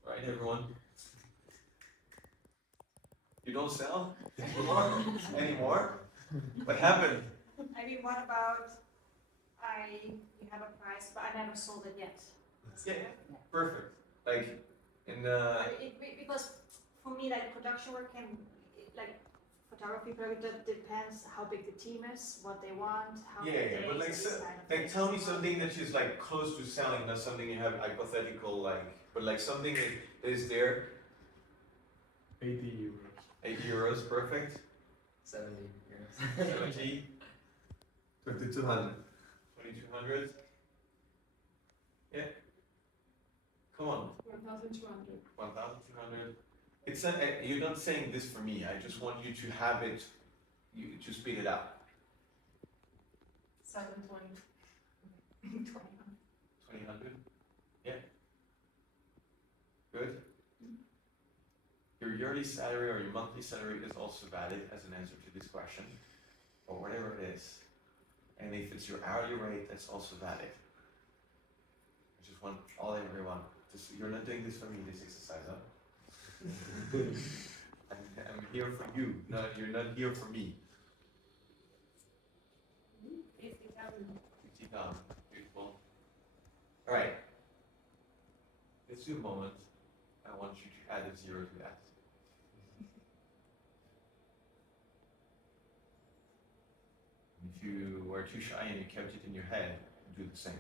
Right, everyone? You don't sell anymore? What happened? I mean, what about you have a price, but I never sold it yet. Yeah, perfect. Like in Because for me, like production work can, like photography project, that depends how big the team is, what they want, how many days, but like, these kind of like things. tell me something that is like close to selling, not something you have hypothetical like, but like something that is there. 80 euros. 80 euros, perfect. 70 euros. 70. 2,200. 2,200. Yeah. Come on. 1,200. 1,200. It's not, you're not saying this for me. I just want you to have it, to speed it up. 720. 2,000. Yeah. Good. Your yearly salary or your monthly salary is also valid as an answer to this question, or whatever it is. And if it's your hourly rate, that's also valid. I just just want everyone. You're not doing this for me, this exercise, huh? I'm here for you. No, you're not here for me. 50,000. 50,000. Beautiful. All right. Let's do a moment. I want you to add a 0 to that. If you were too shy and you kept it in your head, do the same.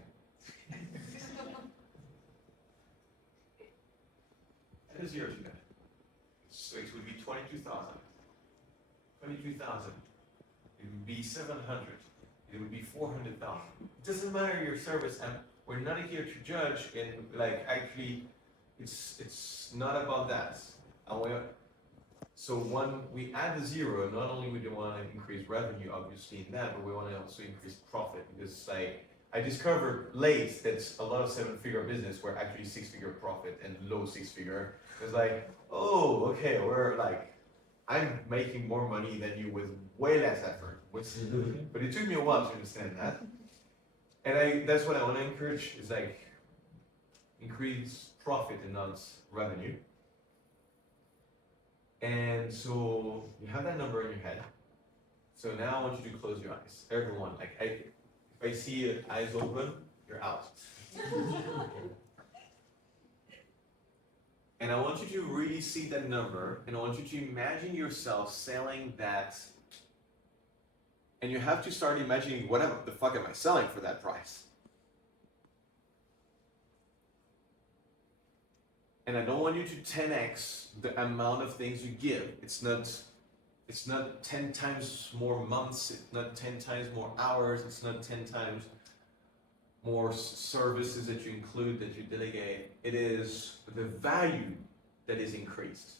Add a 0 to that. So it would be 22,000. 22,000. It would be 700. It would be 400,000. It doesn't matter your service, and we're not here to judge. And like actually, it's not about that. And so when we add a 0, not only we do want to increase revenue, obviously in that, but we want to also increase profit, because like I discovered late that a lot of 7-figure business were actually 6-figure profit and low 6-figure. It's like, oh, okay, we're like, I'm making more money than you with way less effort. But it took me a while to understand that. And that's what I want to encourage, is like increase profit and not revenue. And so you have that number in your head. So now I want you to close your eyes. Everyone, like if I see your eyes open, you're out. And I want you to really see that number, and I want you to imagine yourself selling that. And you have to start imagining, what the fuck am I selling for that price? And I don't want you to 10x the amount of things you give. It's not 10 times more months, it's not 10 times more hours, it's not 10 times more services that you include, that you delegate. It is the value that is increased.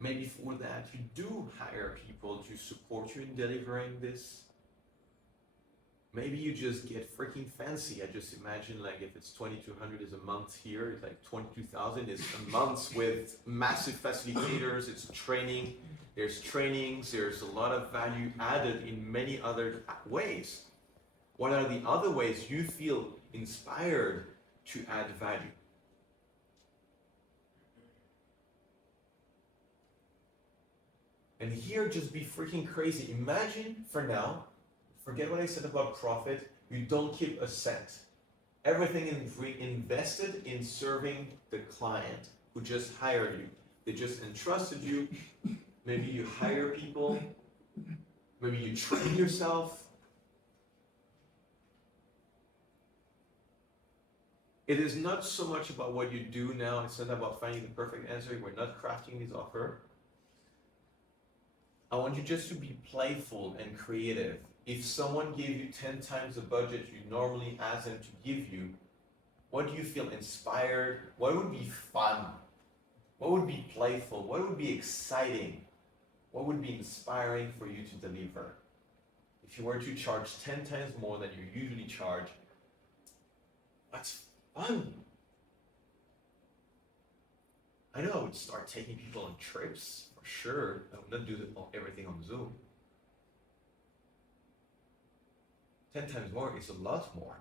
Maybe for that, you do hire people to support you in delivering this. Maybe you just get freaking fancy. I just imagine, like, if it's 2,200 is a month here, it's like 22,000 is a month with massive facilitators. It's training. There's trainings. There's a lot of value added in many other ways. What are the other ways you feel inspired to add value? And here, just be freaking crazy. Imagine for now, forget what I said about profit, you don't keep a cent. Everything is reinvested in serving the client who just hired you. They just entrusted you. Maybe you hire people. Maybe you train yourself. It is not so much about what you do now. It's not about finding the perfect answer. We're not crafting this offer. I want you just to be playful and creative. If someone gave you 10 times the budget you normally ask them to give you, what do you feel inspired? What would be fun? What would be playful? What would be exciting? What would be inspiring for you to deliver? If you were to charge 10 times more than you usually charge, what's fun? I know I would start taking people on trips, for sure. I would not do everything on Zoom. 10 times more is a lot more.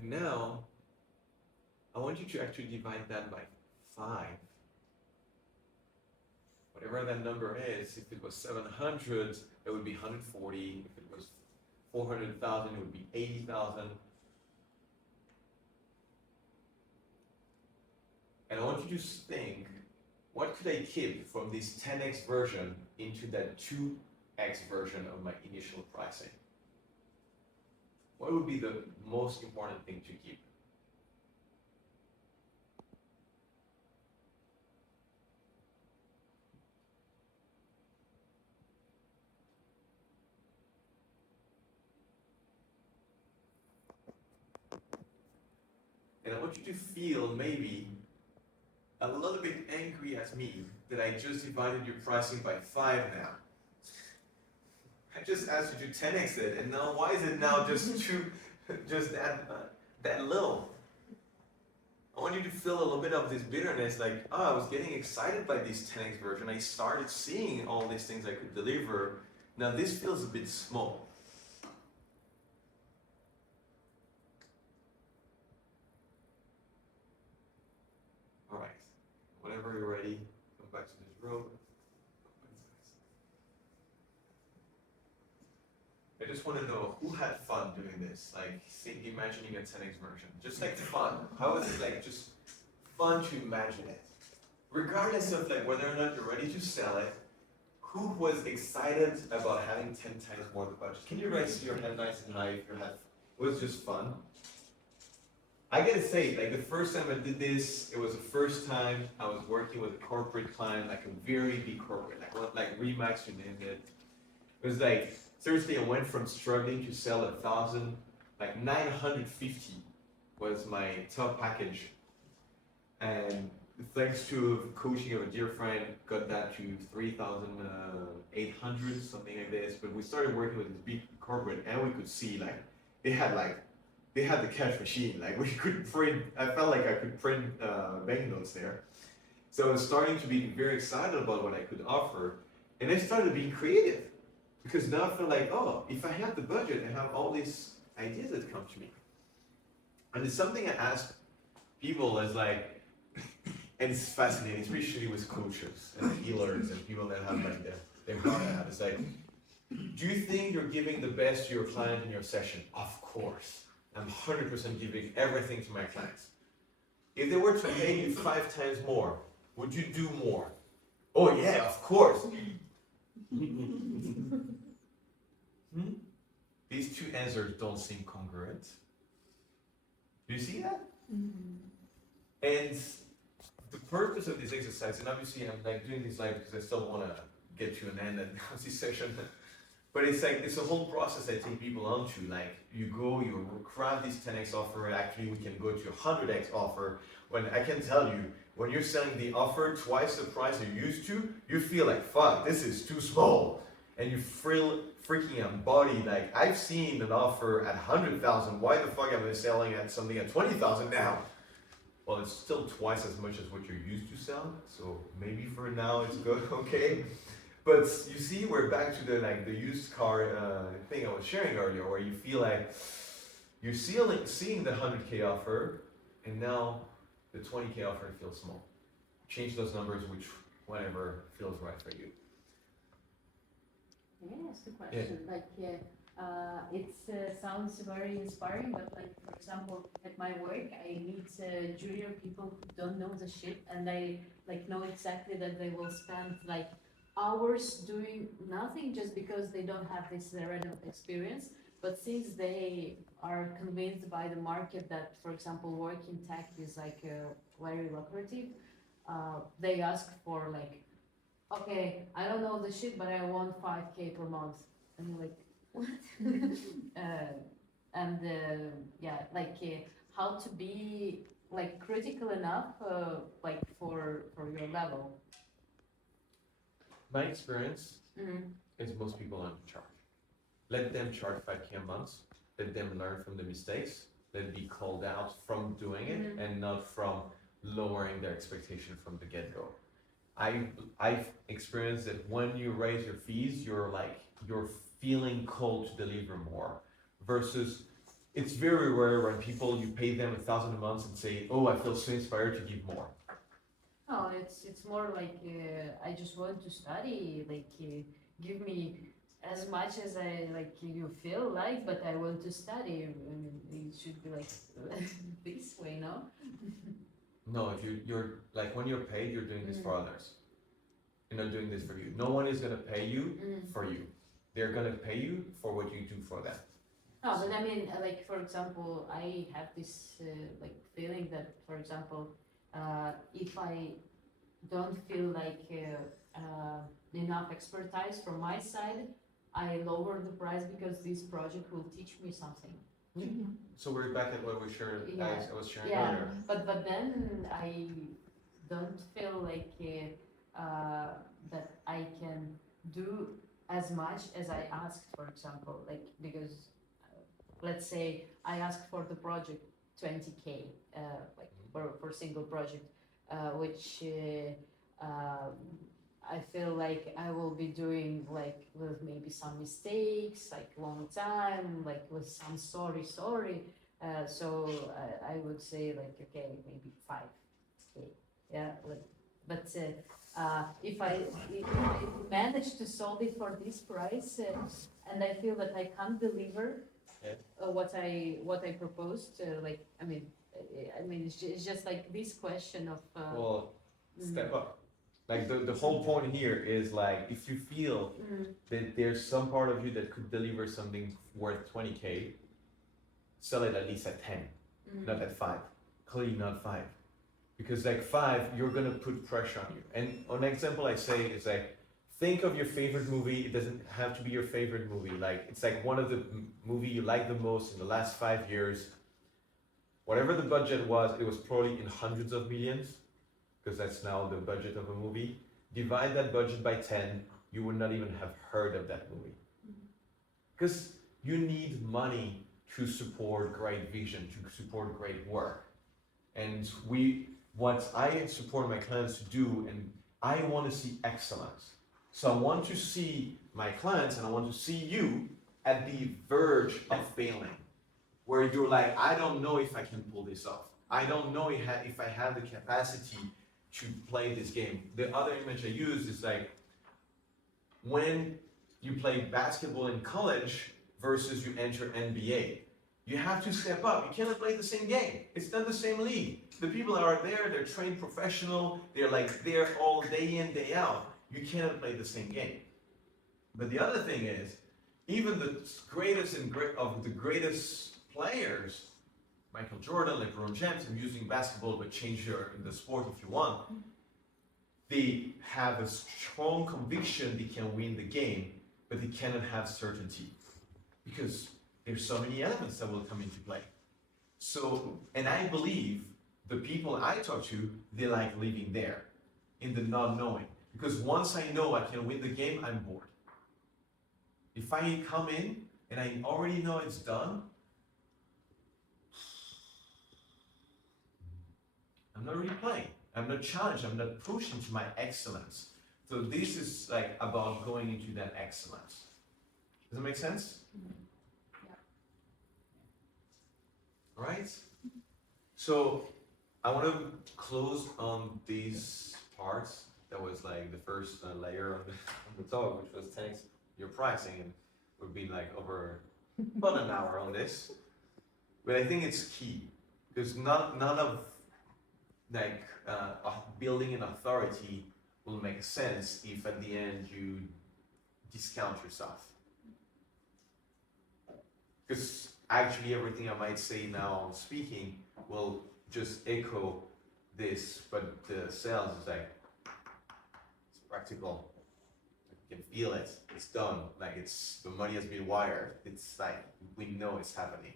And now, I want you to actually divide that by 5. Whatever that number is, if it was 700, it would be 140. If it was 400,000, it would be 80,000. And I want you to think, what could I keep from this 10x version into that 2x version of my initial pricing? What would be the most important thing to keep? And I want you to feel maybe a little bit angry at me that I just divided your pricing by 5 now. I just asked you to 10x it, and now why is it now just that much? that little. I want you to feel a little bit of this bitterness, like, oh, I was getting excited by this 10x version. I started seeing all these things I could deliver. Now this feels a bit small. All right, whenever you're ready, come back to this room. I just want to know who had fun doing this, like imagining a 10x version. Just like fun. How is it like just fun to imagine it? Regardless of like whether or not you're ready to sell it, who was excited about having 10 times more the budget? Can you raise your hand nice and high if you had? It was just fun. I gotta say, like the first time I did this, it was the first time I was working with a corporate client, like a very big corporate, like Remax, you named it. It was like, seriously, I went from struggling to sell 1,000, like 950 was my top package. And thanks to coaching of a dear friend, got that to 3,800, something like this. But we started working with this big corporate and we could see they had the cash machine, like we could print, I felt like I could print banknotes there. So I was starting to be very excited about what I could offer. And I started being creative. Because now I feel like, oh, if I have the budget, I have all these ideas that come to me. And it's something I ask people as like, and it's fascinating, especially with coaches and healers and people that have like their heart out. It's like, do you think you're giving the best to your client in your session? Of course. I'm 100% giving everything to my clients. If they were to pay you 5 times more, would you do more? Oh yeah, of course. These two answers don't seem congruent. Do you see that? And the purpose of this exercise, and obviously I'm like doing this live because I still want to get to an end and this session. But it's like, it's a whole process I take people onto. Like, you go, you craft this 10x offer, actually we can go to a 100x offer. When I can tell you, when you're selling the offer twice the price you used to, you feel like, fuck, this is too small. And you feel freaking embodied, like, I've seen an offer at 100,000, why the fuck am I selling at something at 20,000 now? Well, it's still twice as much as what you're used to selling, so maybe for now it's good, okay? But you see, we're back to the used car thing I was sharing earlier, where you feel like you're seeing the 100K offer, and now the 20K offer feels small. Change those numbers, which whatever feels right for you. Can I ask a question? Yeah. Like, it sounds very inspiring, but like, for example, at my work, I meet junior people who don't know the shit, and they like know exactly that they will spend like hours doing nothing just because they don't have this relevant experience. But since they are convinced by the market that, for example, work in tech is like very lucrative, they ask for like, okay, I don't know the shit, but I want 5K per month. And you're like, what? Yeah, like how to be like critical enough, like for your level. My experience is most people aren't charged. Let them charge 5K a month. Let them learn from the mistakes. Let them be called out from doing it and not from lowering their expectation from the get-go. I've experienced that when you raise your fees, you're feeling called to deliver more. Versus, it's very rare when people, you pay them 1,000 a month and say, oh, I feel so inspired to give more. No, it's more like I just want to study. Like give me as much as I like you feel like, but I want to study. I mean, it should be like this way, no? No, if you're like when you're paid, you're doing this for others. You're not doing this for you. No one is gonna pay you for you. They're gonna pay you for what you do for them. No, but I mean, like for example, I have this like feeling that, for example, if I don't feel like enough expertise from my side, I lower the price because this project will teach me something. So we're back at what we shared. Yeah. I was sharing Yeah, earlier. but then I don't feel like that I can do as much as I asked, for example, like because let's say I ask for the project 20K, like for single project, which I feel like I will be doing like with maybe some mistakes, like long time, like with some sorry. So I would say like, okay, maybe 5K. Yeah, but if I manage to solve it for this price, and I feel that I can't deliver what I proposed, like I mean, it's just like this question of Well, step up. Like the whole point here is like if you feel that there's some part of you that could deliver something worth 20K, sell it at least at 10, not at 5. Clearly not 5. Because like 5, you're gonna put pressure on you. And an example I say is like, think of your favorite movie. It doesn't have to be your favorite movie. Like it's like one of the movie you like the most in the last 5 years. Whatever the budget was, it was probably in hundreds of millions, because that's now the budget of a movie. Divide that budget by 10, you would not even have heard of that movie. Because you need money to support great vision, to support great work. And what I support my clients to do, and I want to see excellence. So I want to see my clients and I want to see you at the verge of failing, where you're like, I don't know if I can pull this off. I don't know if I have the capacity to play this game. The other image I use is like, when you play basketball in college versus you enter NBA, you have to step up. You cannot play the same game. It's not the same league. The people that are there, they're trained professional. They're like there all day in, day out. You cannot play the same game. But the other thing is, even the greatest of the greatest players, Michael Jordan, LeBron James, I'm using basketball, but change the sport if you want. They have a strong conviction they can win the game, but they cannot have certainty, because there's so many elements that will come into play. So, and I believe the people I talk to, they like living there, in the not knowing. Because once I know I can win the game, I'm bored. If I come in and I already know it's done, I'm not really playing. I'm not challenged. I'm not pushed into my excellence. So this is like about going into that excellence. Does that make sense? All right? So I want to close on these parts. That was like the first layer on the talk, which was thanks your pricing, and we've been like over about an hour on this. But I think it's key, because none of like building an authority will make sense if at the end you discount yourself. Because actually everything I might say now on speaking will just echo this, but the sales is like, it's practical. You can feel it, it's done, like the money has been wired. It's like, we know it's happening.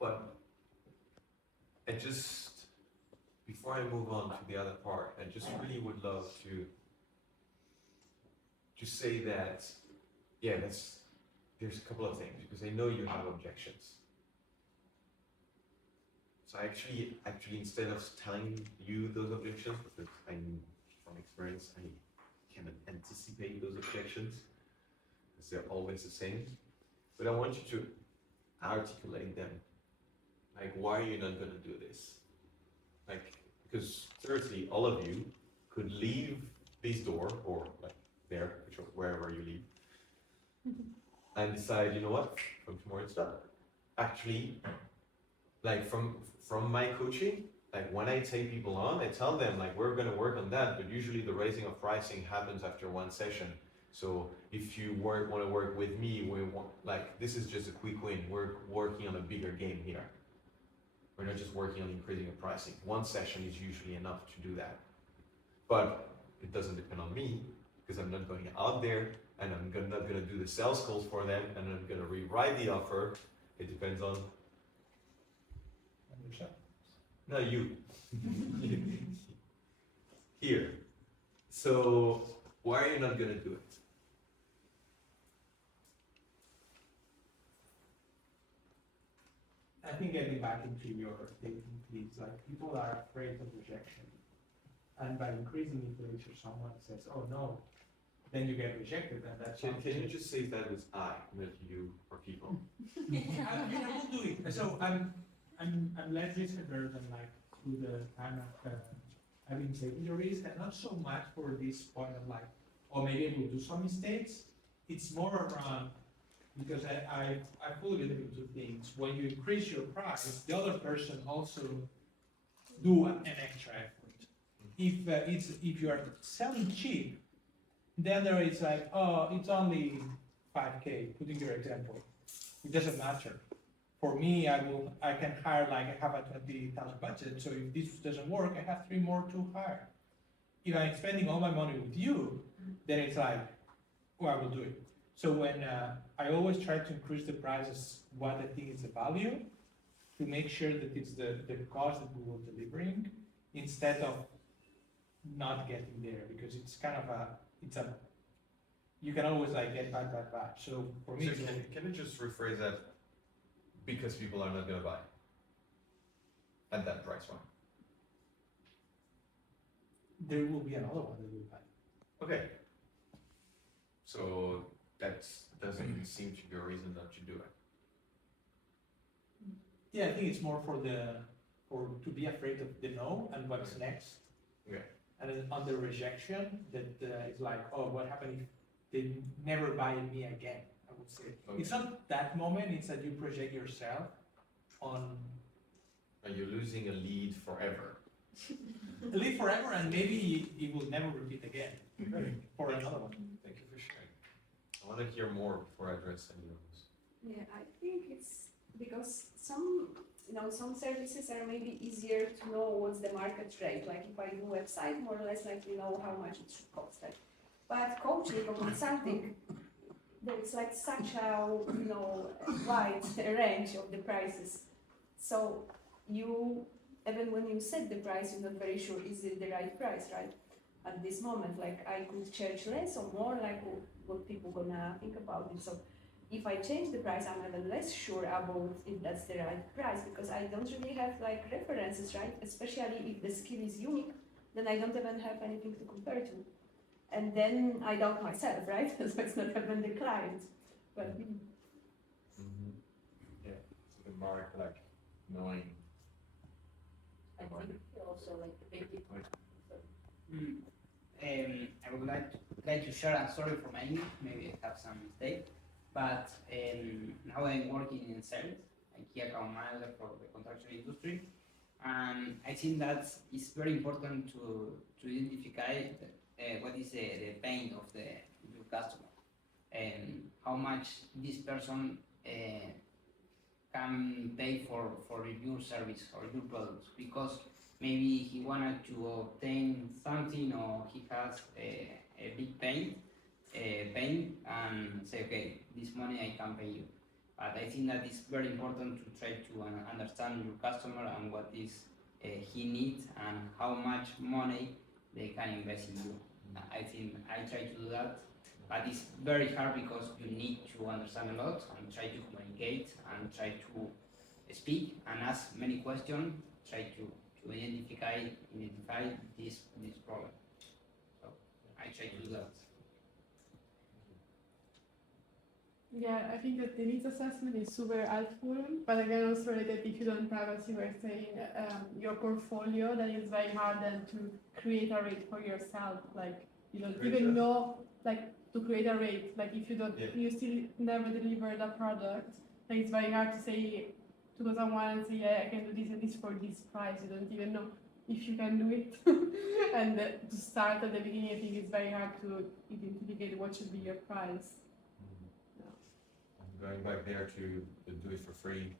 But before I move on to the other part, I just really would love to say that, yeah, there's a couple of things, because I know you have objections. So actually, instead of telling you those objections, because from experience, I can anticipate those objections, because they're always the same. But I want you to articulate them. Like, why are you not going to do this? Like, because seriously, all of you could leave this door, or like there, wherever you leave, and decide, you know what, from tomorrow it's done. Actually, like from my coaching, like when I take people on, I tell them like, we're going to work on that, but usually the raising of pricing happens after one session. So if you want to work with me, this is just a quick win. We're working on a bigger game here. We're not just working on increasing the pricing. One session is usually enough to do that. But it doesn't depend on me, because I'm not going out there and I'm not going to do the sales calls for them and I'm going to rewrite the offer. It depends on yourself. No, you. Here. So why are you not going to do it? I think getting back into your thinking, please, like people are afraid of rejection. And by increasing influence, someone says, oh no, then you get rejected, and that's Can you just say that was I, not you or people? I will do it. So I'm less risk-averse than like through the time of having taken the risk, and not so much for this point of like, oh, maybe I will do some mistakes. It's more around, because I fully believe in two things. When you increase your price, the other person also do an extra effort. If you are selling cheap, then there is like, oh, it's only 5K, putting your example. It doesn't matter. For me, I can hire, like I have a 20,000 budget, so if this doesn't work, I have 3 more to hire. If I'm spending all my money with you, then it's like, well, I will do it. So when I always try to increase the prices, what I think is the value, to make sure that it's the cost that we will delivering, instead of not getting there, because it's kind of you can always like get back. So for me, So can you just rephrase that? Because people are not gonna buy at that price point. there will be another one that will buy. Okay. So that doesn't seem to be a reason not to do it. Yeah, I think it's more for to be afraid of the no and what's next. Okay. And then on the rejection, that is like, oh, what happened if they never buy me again? I would say it's not that moment. It's that you project yourself on. And you're losing a lead forever. Live forever, and maybe it will never repeat again for another one. Thank you for sharing. I want to hear more before I address any of this. Yeah, I think it's because some services are maybe easier to know what's the market rate. Like if I do website, more or less like you know how much it should cost. Like, but coaching or consulting, there is like such a wide range of the prices. So even when you set the price, you're not very sure is it the right price, right? At this moment, like I could charge less or more, like what people gonna think about it. So if I change the price, I'm even less sure about if that's the right price, because I don't really have like references, right? Especially if the skill is unique, then I don't even have anything to compare to. And then I doubt myself, right? So it's not even the client. But Yeah, so the mark, like knowing. I think also like the big difference. I would like to share. I'm sorry for my English. Maybe I have some mistake, but now I'm working in sales, I'm key account manager for the construction industry, and I think that it's very important to identify what is the pain of your customer and how much this person can pay for your service or your products, because maybe he wanted to obtain something or he has a big pain and say, okay, this money I can pay you. But I think that it's very important to try to understand your customer and what is he needs and how much money they can invest in you. I think I try to do that, but it's very hard because you need to understand a lot and try to communicate and try to speak and ask many questions, try to identify this problem. So I try to do that. Yeah, I think that the needs assessment is super helpful, but again also related, if you don't have, as you were saying, your portfolio, then it's very hard then to create a rate for yourself. Like you don't even know, like to create a rate. Like if you don't, you still never deliver the product. Like it's very hard to say to go someone and say, yeah, I can do this and this for this price. You don't even know if you can do it. And to start at the beginning, I think it's very hard to identify what should be your price. Going back there to do it for free,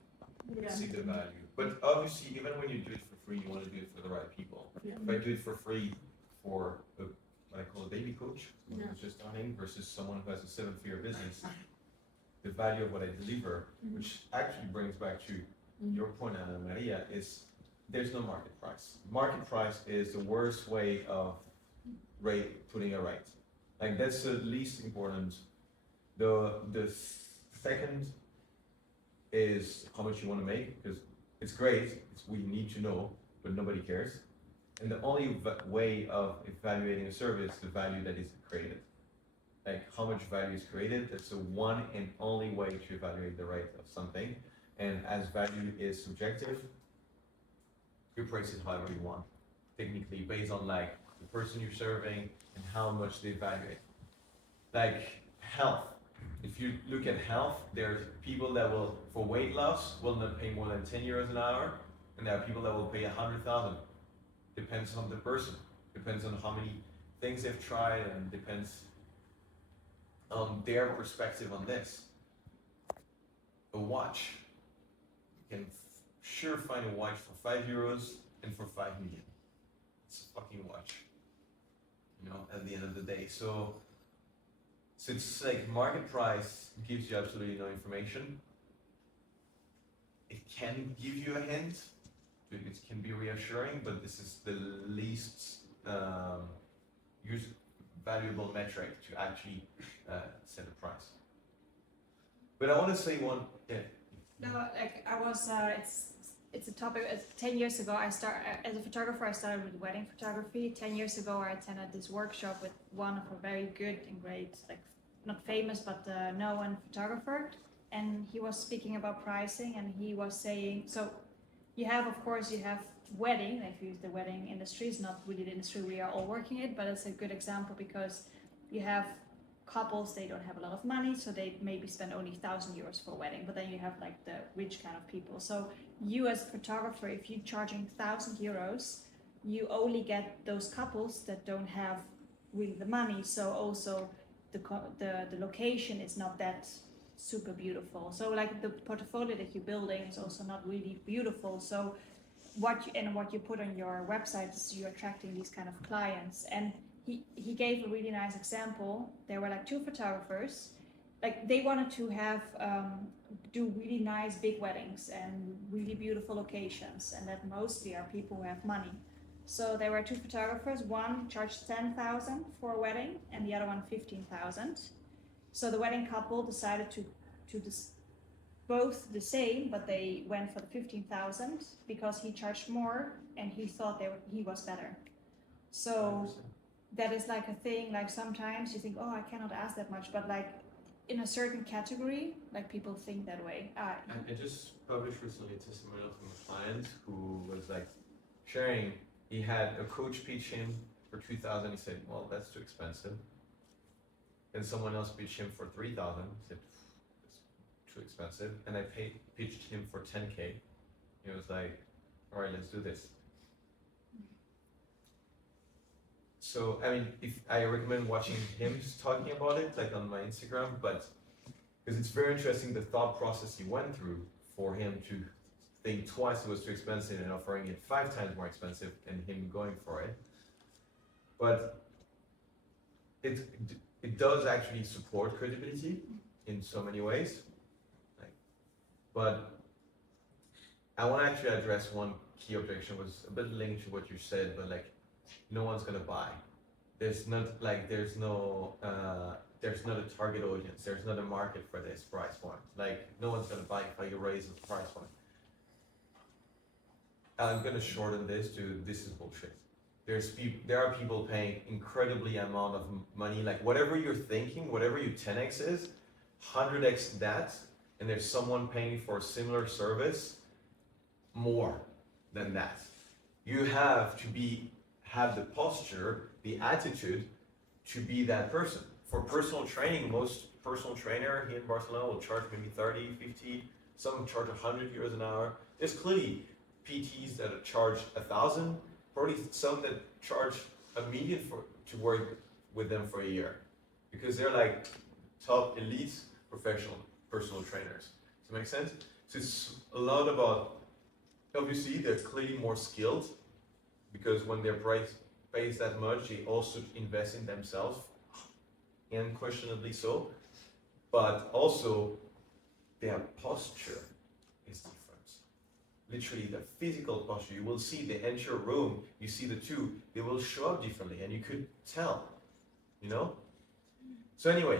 Yeah. see the value. But obviously, even when you do it for free, you want to do it for the right people. Yeah. If I do it for free for what I call a baby coach, someone who's just starting, versus someone who has a 7-figure business, the value of what I deliver, which actually brings back to your point, Ana Maria, is there's no market price. Market price is the worst way of putting a rate. Like that's the least important. The second is how much you want to make, because it's great, we need to know, but nobody cares. And the only way of evaluating a service is the value that is created. Like how much value is created, that's the one and only way to evaluate the rate of something. And as value is subjective, you price it however you want, technically based on like the person you're serving and how much they evaluate. Like health. If you look at health, there's people that will, for weight loss, will not pay more than 10 euros an hour, and there are people that will pay 100,000. Depends on the person, depends on how many things they've tried, and depends on their perspective on this. A watch, you can sure find a watch for 5 euros and for 5 million. It's a fucking watch, you know, at the end of the day. So it's like market price gives you absolutely no information. It can give you a hint, it can be reassuring, but this is the least valuable metric to actually set a price. But I want to say one, yeah. No, like I was, it's a topic. 10 years ago, I started as a photographer. I started with wedding photography. 10 years ago, I attended this workshop with one of a very good and great, like not famous but known photographer, and he was speaking about pricing, and he was saying, so you have, of course, you have wedding. If you use the wedding industry, it's not really the industry we are all working in, but it's a good example because you have couples, they don't have a lot of money, so they maybe spend only 1,000 euros for a wedding, but then you have like the rich kind of people. So you as a photographer, if you're charging 1,000 euros, you only get those couples that don't have really the money. So also the location is not that super beautiful. So like the portfolio that you're building is also not really beautiful. So what you put on your website is you're attracting these kind of clients. And he gave a really nice example. There were like two photographers, like they wanted to have do really nice big weddings and really beautiful locations, and that mostly are people who have money. So there were two photographers. One charged 10,000 for a wedding, and the other one 15,000. So the wedding couple decided to both the same, but they went for the 15,000 because he charged more, and he thought he was better. So that is like a thing. Like sometimes you think, oh, I cannot ask that much, but like in a certain category, like people think that way. I just published recently a testimonial from a client who was like sharing. He had a coach pitch him for 2,000. He said, well, that's too expensive. Then someone else pitched him for 3,000. He said, it's too expensive. And I pitched him for 10K. He was like, all right, let's do this. So, I mean, if I recommend watching him talking about it, like on my Instagram, but because it's very interesting the thought process he went through for him to think twice it was too expensive and offering it 5 times more expensive and him going for it. But it does actually support credibility in so many ways. But I want to actually address one key objection, was a bit linked to what you said, but like no one's gonna buy. There's not a target audience. There's not a market for this price point. Like no one's gonna buy if I raise the price point. I'm gonna shorten this to this is bullshit. There are people paying incredibly amount of money, like whatever you're thinking, whatever your 10x is, 100x that, and there's someone paying for a similar service more than that. You have to have the posture, the attitude to be that person. For personal training, most personal trainer here in Barcelona will charge maybe 30, 50, some charge 100 euros an hour. There's clearly PTs that charge 1,000, probably some that charge 1 million to work with them for a year, because they're like top elite professional personal trainers. Does that make sense? So it's a lot about, obviously they're clearly more skilled, because when their price pays that much, they also invest in themselves, unquestionably so, but also their posture is different. Literally the physical posture, you will see the enter room, you see the two, they will show up differently, and you could tell, you know? So anyway,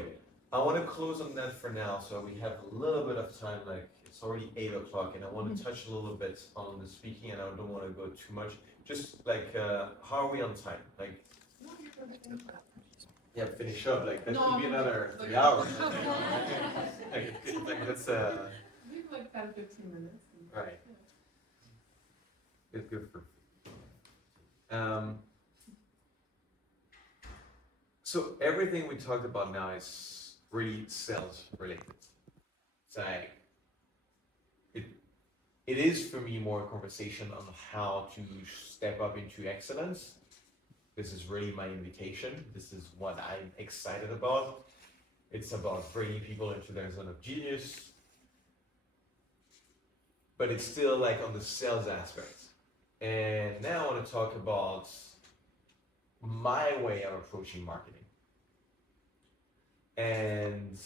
I want to close on that for now, so we have a little bit of time, like it's already 8 o'clock, and I want to touch a little bit on the speaking, and I don't want to go too much. Just like, how are we on time? Like, yeah, finish up. Like that could be another 3 hours. Like that's We have like 10, 15 minutes. right. It's good for. So everything we talked about now is really sales related. It's like it is for me more a conversation on how to step up into excellence. This is really my invitation. This is what I'm excited about. It's about bringing people into their zone of genius, but it's still like on the sales aspect. And now I want to talk about my way of approaching marketing. And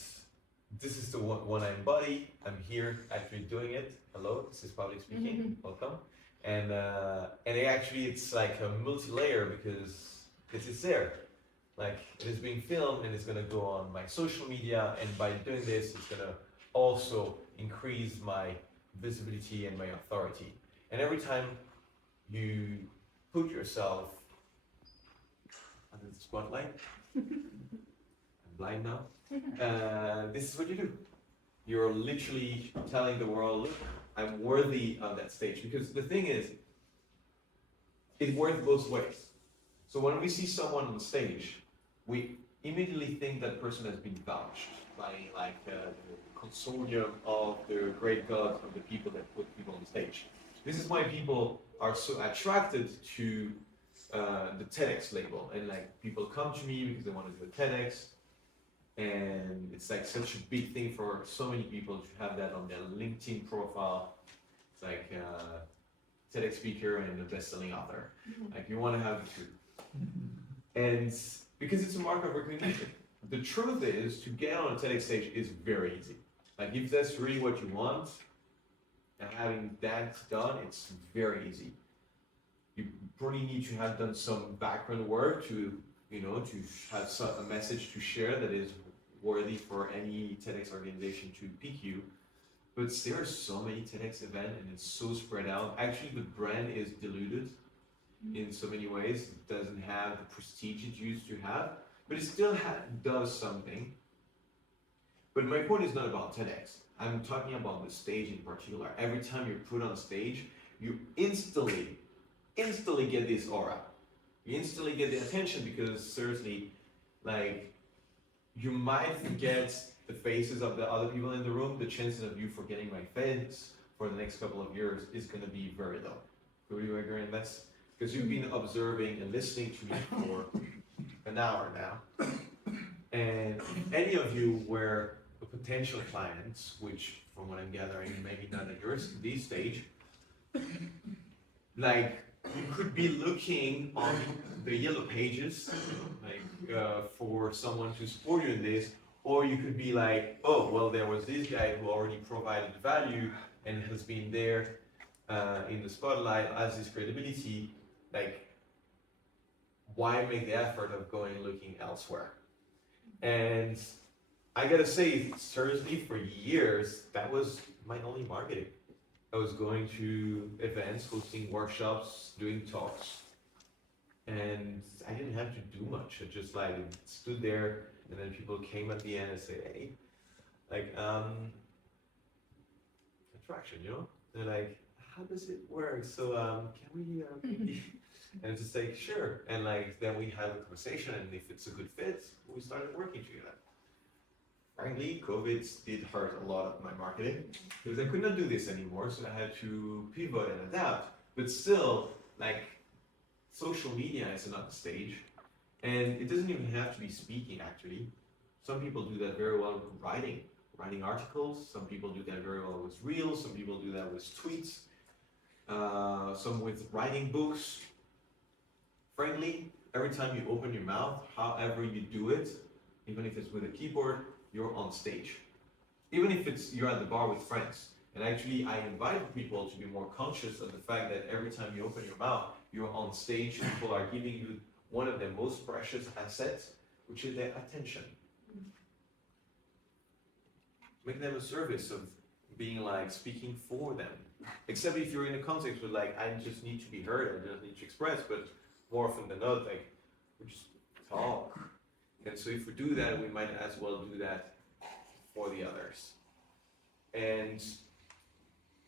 this is the one I embody. I'm here actually doing it. Hello, this is public speaking. Welcome. And it's like a multi-layer because this is there. Like it is being filmed and it's gonna go on my social media, and by doing this, it's gonna also increase my visibility and my authority. And every time you put yourself under the spotlight, I'm blind now. This is what you do. You're literally telling the world, look, I'm worthy of that stage. Because the thing is, it works both ways. So when we see someone on stage, we immediately think that person has been vouched by like the consortium of the great gods of the people that put people on stage. This is why people are so attracted to the TEDx label, and like people come to me because they want to do a TEDx, and it's like such a big thing for so many people to have that on their LinkedIn profile. It's like TEDx speaker and a best-selling author. Like you want to have the two, and because it's a mark of recognition. The truth is, to get on a TEDx stage is very easy. Like if that's really what you want, and having that done, it's very easy. You probably need to have done some background work to, to have a message to share that is worthy for any TEDx organization to pick you. But there are so many TEDx events, and it's so spread out. Actually, the brand is diluted in so many ways. It doesn't have the prestige it used to have, but it still does something. But my point is not about TEDx. I'm talking about the stage in particular. Every time you're put on stage, you instantly get this aura. You instantly get the attention because seriously, like, you might forget the faces of the other people in the room. The chances of you forgetting my face for the next couple of years is going to be very low. Do you agree? And that's because you've been observing and listening to me for an hour now. And if any of you were a potential client, which from what I'm gathering, maybe not at this stage, like you could be looking on the yellow pages, like for someone to support you in this, or you could be like, oh, well, there was this guy who already provided value and has been there in the spotlight, has this credibility. Like, why make the effort of going looking elsewhere? And I gotta say, seriously, for years, that was my only marketing. I was going to events, hosting workshops, doing talks, and I didn't have to do much. I just like stood there, and then people came at the end and say, hey, like, attraction, They're like, how does it work? So, can we, and it's just like, sure. And like, then we have a conversation, and if it's a good fit, we started working together. Frankly, COVID did hurt a lot of my marketing because I could not do this anymore, so I had to pivot and adapt. But still, like, social media is another stage, and it doesn't even have to be speaking, actually. Some people do that very well with writing articles. Some people do that very well with reels. Some people do that with tweets. Some with writing books. Frankly, every time you open your mouth, however you do it, even if it's with a keyboard, you're on stage. Even if you're at the bar with friends. And actually, I invite people to be more conscious of the fact that every time you open your mouth, you're on stage. People are giving you one of their most precious assets, which is their attention. Make them a service of being like speaking for them. Except if you're in a context where like I just need to be heard, I just need to express, but more often than not, like we just talk. And so if we do that, we might as well do that for the others. And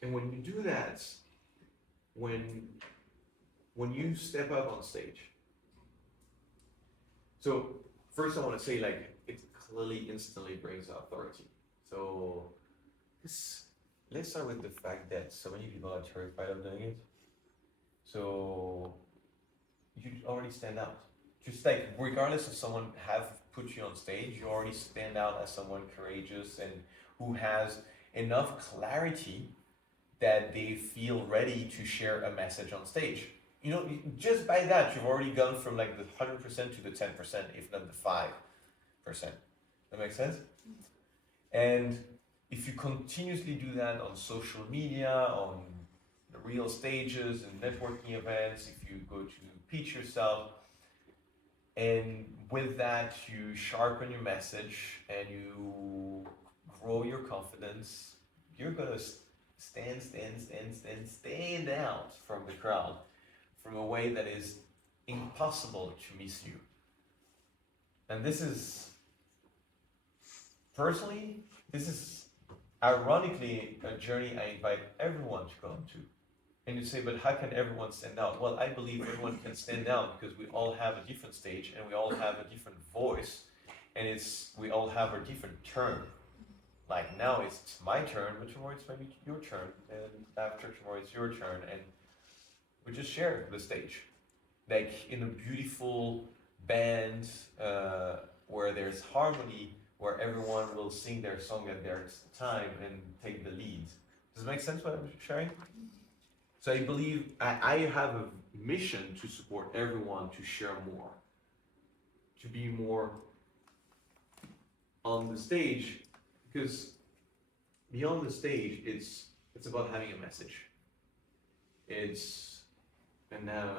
when you do that, when you step up on stage, so first I want to say like it clearly instantly brings authority. So let's start with the fact that so many people are terrified of doing it. So you already stand out. Just like regardless of someone have put you on stage, you already stand out as someone courageous and who has enough clarity that they feel ready to share a message on stage. You know, just by that, you've already gone from like the 100% to the 10%, if not the 5%. That makes sense? And if you continuously do that on social media, on the real stages and networking events, if you go to pitch yourself, and with that you sharpen your message and you grow your confidence, you're gonna stand out from the crowd from a way that is impossible to miss you. And this is, personally, this is ironically a journey I invite everyone to go on to. And you say, but how can everyone stand out? Well, I believe everyone can stand out because we all have a different stage and we all have a different voice, and we all have a different turn. Like now it's my turn, but tomorrow it's maybe your turn, and after tomorrow it's your turn, and we just share the stage. Like in a beautiful band where there's harmony, where everyone will sing their song at their time and take the lead. Does it make sense what I'm sharing? So I believe I have a mission to support everyone to share more, to be more on the stage, because beyond the stage, it's about having a message. And now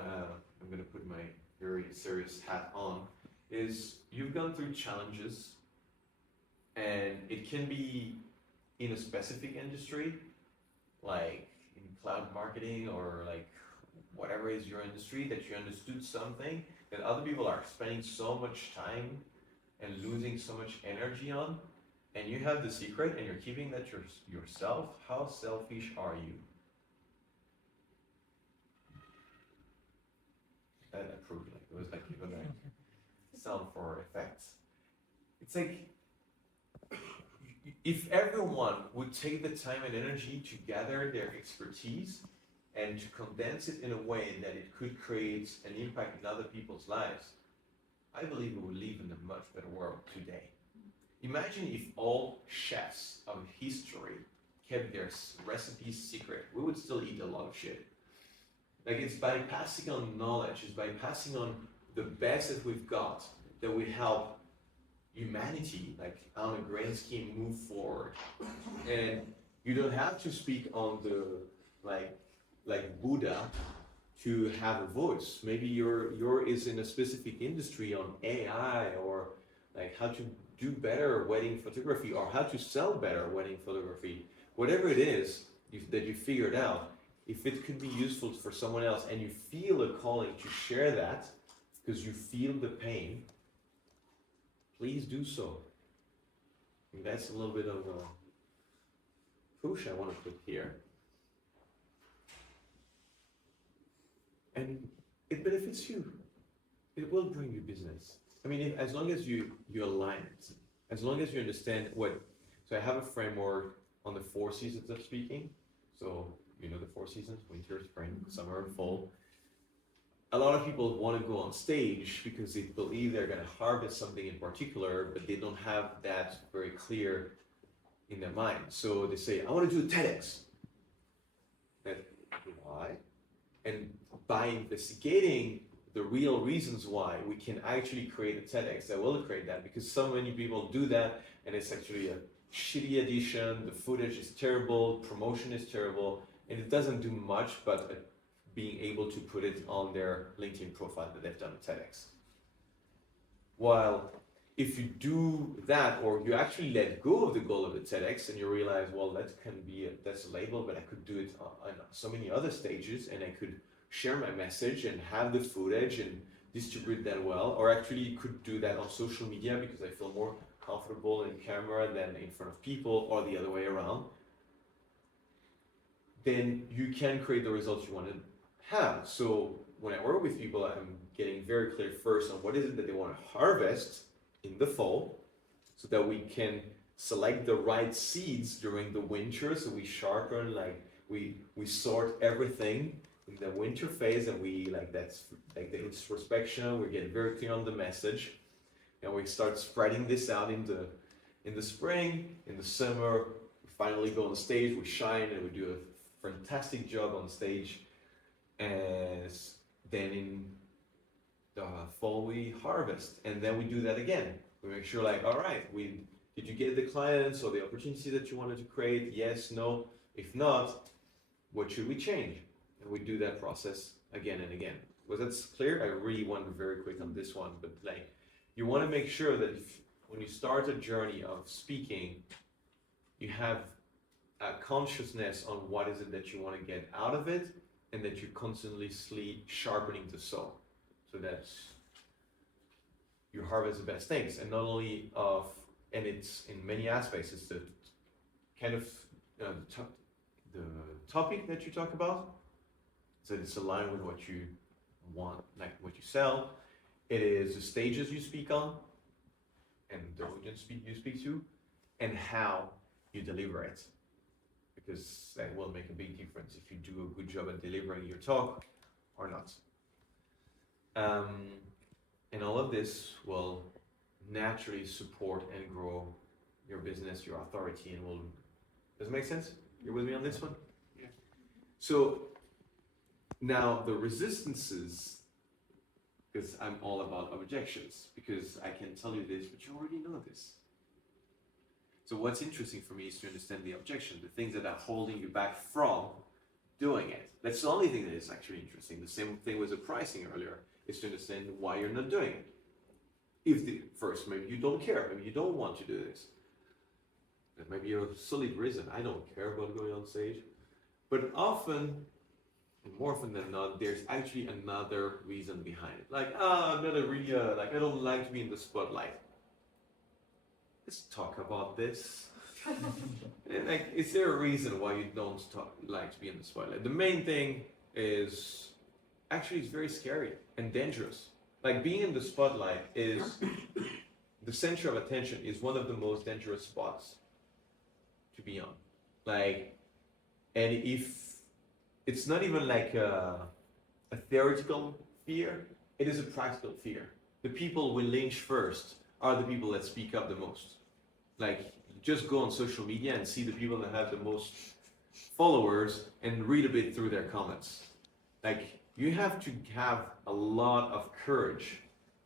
I'm gonna put my very serious hat on, is you've gone through challenges, and it can be in a specific industry, like in cloud marketing or like whatever is your industry, that you understood something that other people are spending so much time and losing so much energy on, and you have the secret and you're keeping that yourself. How selfish are you? That approved, like it was like even like sound for effects. It's like if everyone would take the time and energy to gather their expertise and to condense it in a way that it could create an impact in other people's lives, I believe we would live in a much better world today. Imagine if all chefs of history kept their recipes secret. We would still eat a lot of shit. Like it's by passing on knowledge, it's by passing on the best that we've got that we help humanity, like on a grand scheme, move forward. And you don't have to speak on the like Buddha to have a voice. Maybe your is in a specific industry on AI, or like how to do better wedding photography, or how to sell better wedding photography. Whatever it is that you figured out, if it could be useful for someone else and you feel a calling to share that because you feel the pain, please do so. And that's a little bit of a push I want to put here. And it benefits you. It will bring you business. I mean, as long as you align it, as long as you understand what, so I have a framework on the 4 seasons of speaking. So, you know the 4 seasons, winter, spring, summer, and fall. A lot of people want to go on stage because they believe they're going to harvest something in particular, but they don't have that very clear in their mind. So they say, I want to do a TEDx. And why? And by investigating the real reasons why, we can actually create a TEDx that will create that, because so many people do that and it's actually a shitty edition, the footage is terrible, promotion is terrible, and it doesn't do much but being able to put it on their LinkedIn profile that they've done a TEDx. While if you do that, or you actually let go of the goal of the TEDx and you realize, well, that's a label, but I could do it on so many other stages, and I could share my message and have the footage and distribute that well, or actually you could do that on social media because I feel more comfortable in camera than in front of people, or the other way around, then you can create the results you want to have. So when I work with people, I'm getting very clear first on what is it that they want to harvest in the fall, so that we can select the right seeds during the winter. So we sharpen, like we sort everything in the winter phase, and that's like the introspection. We get very clear on the message, and we start spreading this out in the spring, in the summer. We finally go on stage, we shine, and we do a fantastic job on stage. And then in the fall we harvest, and then we do that again. We make sure, like, all right, did you get the clients or the opportunity that you wanted to create? Yes, no. If not, what should we change? And we do that process again and again. Was that clear? I really went very quick on this one, but like, you want to make sure that when you start a journey of speaking, you have a consciousness on what is it that you want to get out of it, and that you're constantly sharpening the saw, so that you harvest the best things. And not only and it's in many aspects, it's the kind of the topic that you talk about, so it's aligned with what you want, like what you sell. It is the stages you speak on, and the audience you speak to, and how you deliver it. Because that will make a big difference if you do a good job at delivering your talk or not. And all of this will naturally support and grow your business, your authority, and does it make sense? You're with me on this one? Yeah. So now the resistances, because I'm all about objections, because I can tell you this, but you already know this. So what's interesting for me is to understand the objection, the things that are holding you back from doing it. That's the only thing that is actually interesting. The same thing with the pricing earlier, is to understand why you're not doing it. First, maybe you don't care, maybe you don't want to do this. That might be a solid reason. I don't care about going on stage. But often, and more often than not, there's actually another reason behind it. Like, I'm not really, I don't like to be in the spotlight. Let's talk about this. Like, is there a reason why you don't like to be in the spotlight? The main thing is, actually, it's very scary and dangerous. Like, being in the spotlight is, the center of attention is one of the most dangerous spots to be on. Like, and if it's not even like a theoretical fear, it is a practical fear. The people we lynch first are the people that speak up the most. Like, just go on social media and see the people that have the most followers and read a bit through their comments. Like, you have to have a lot of courage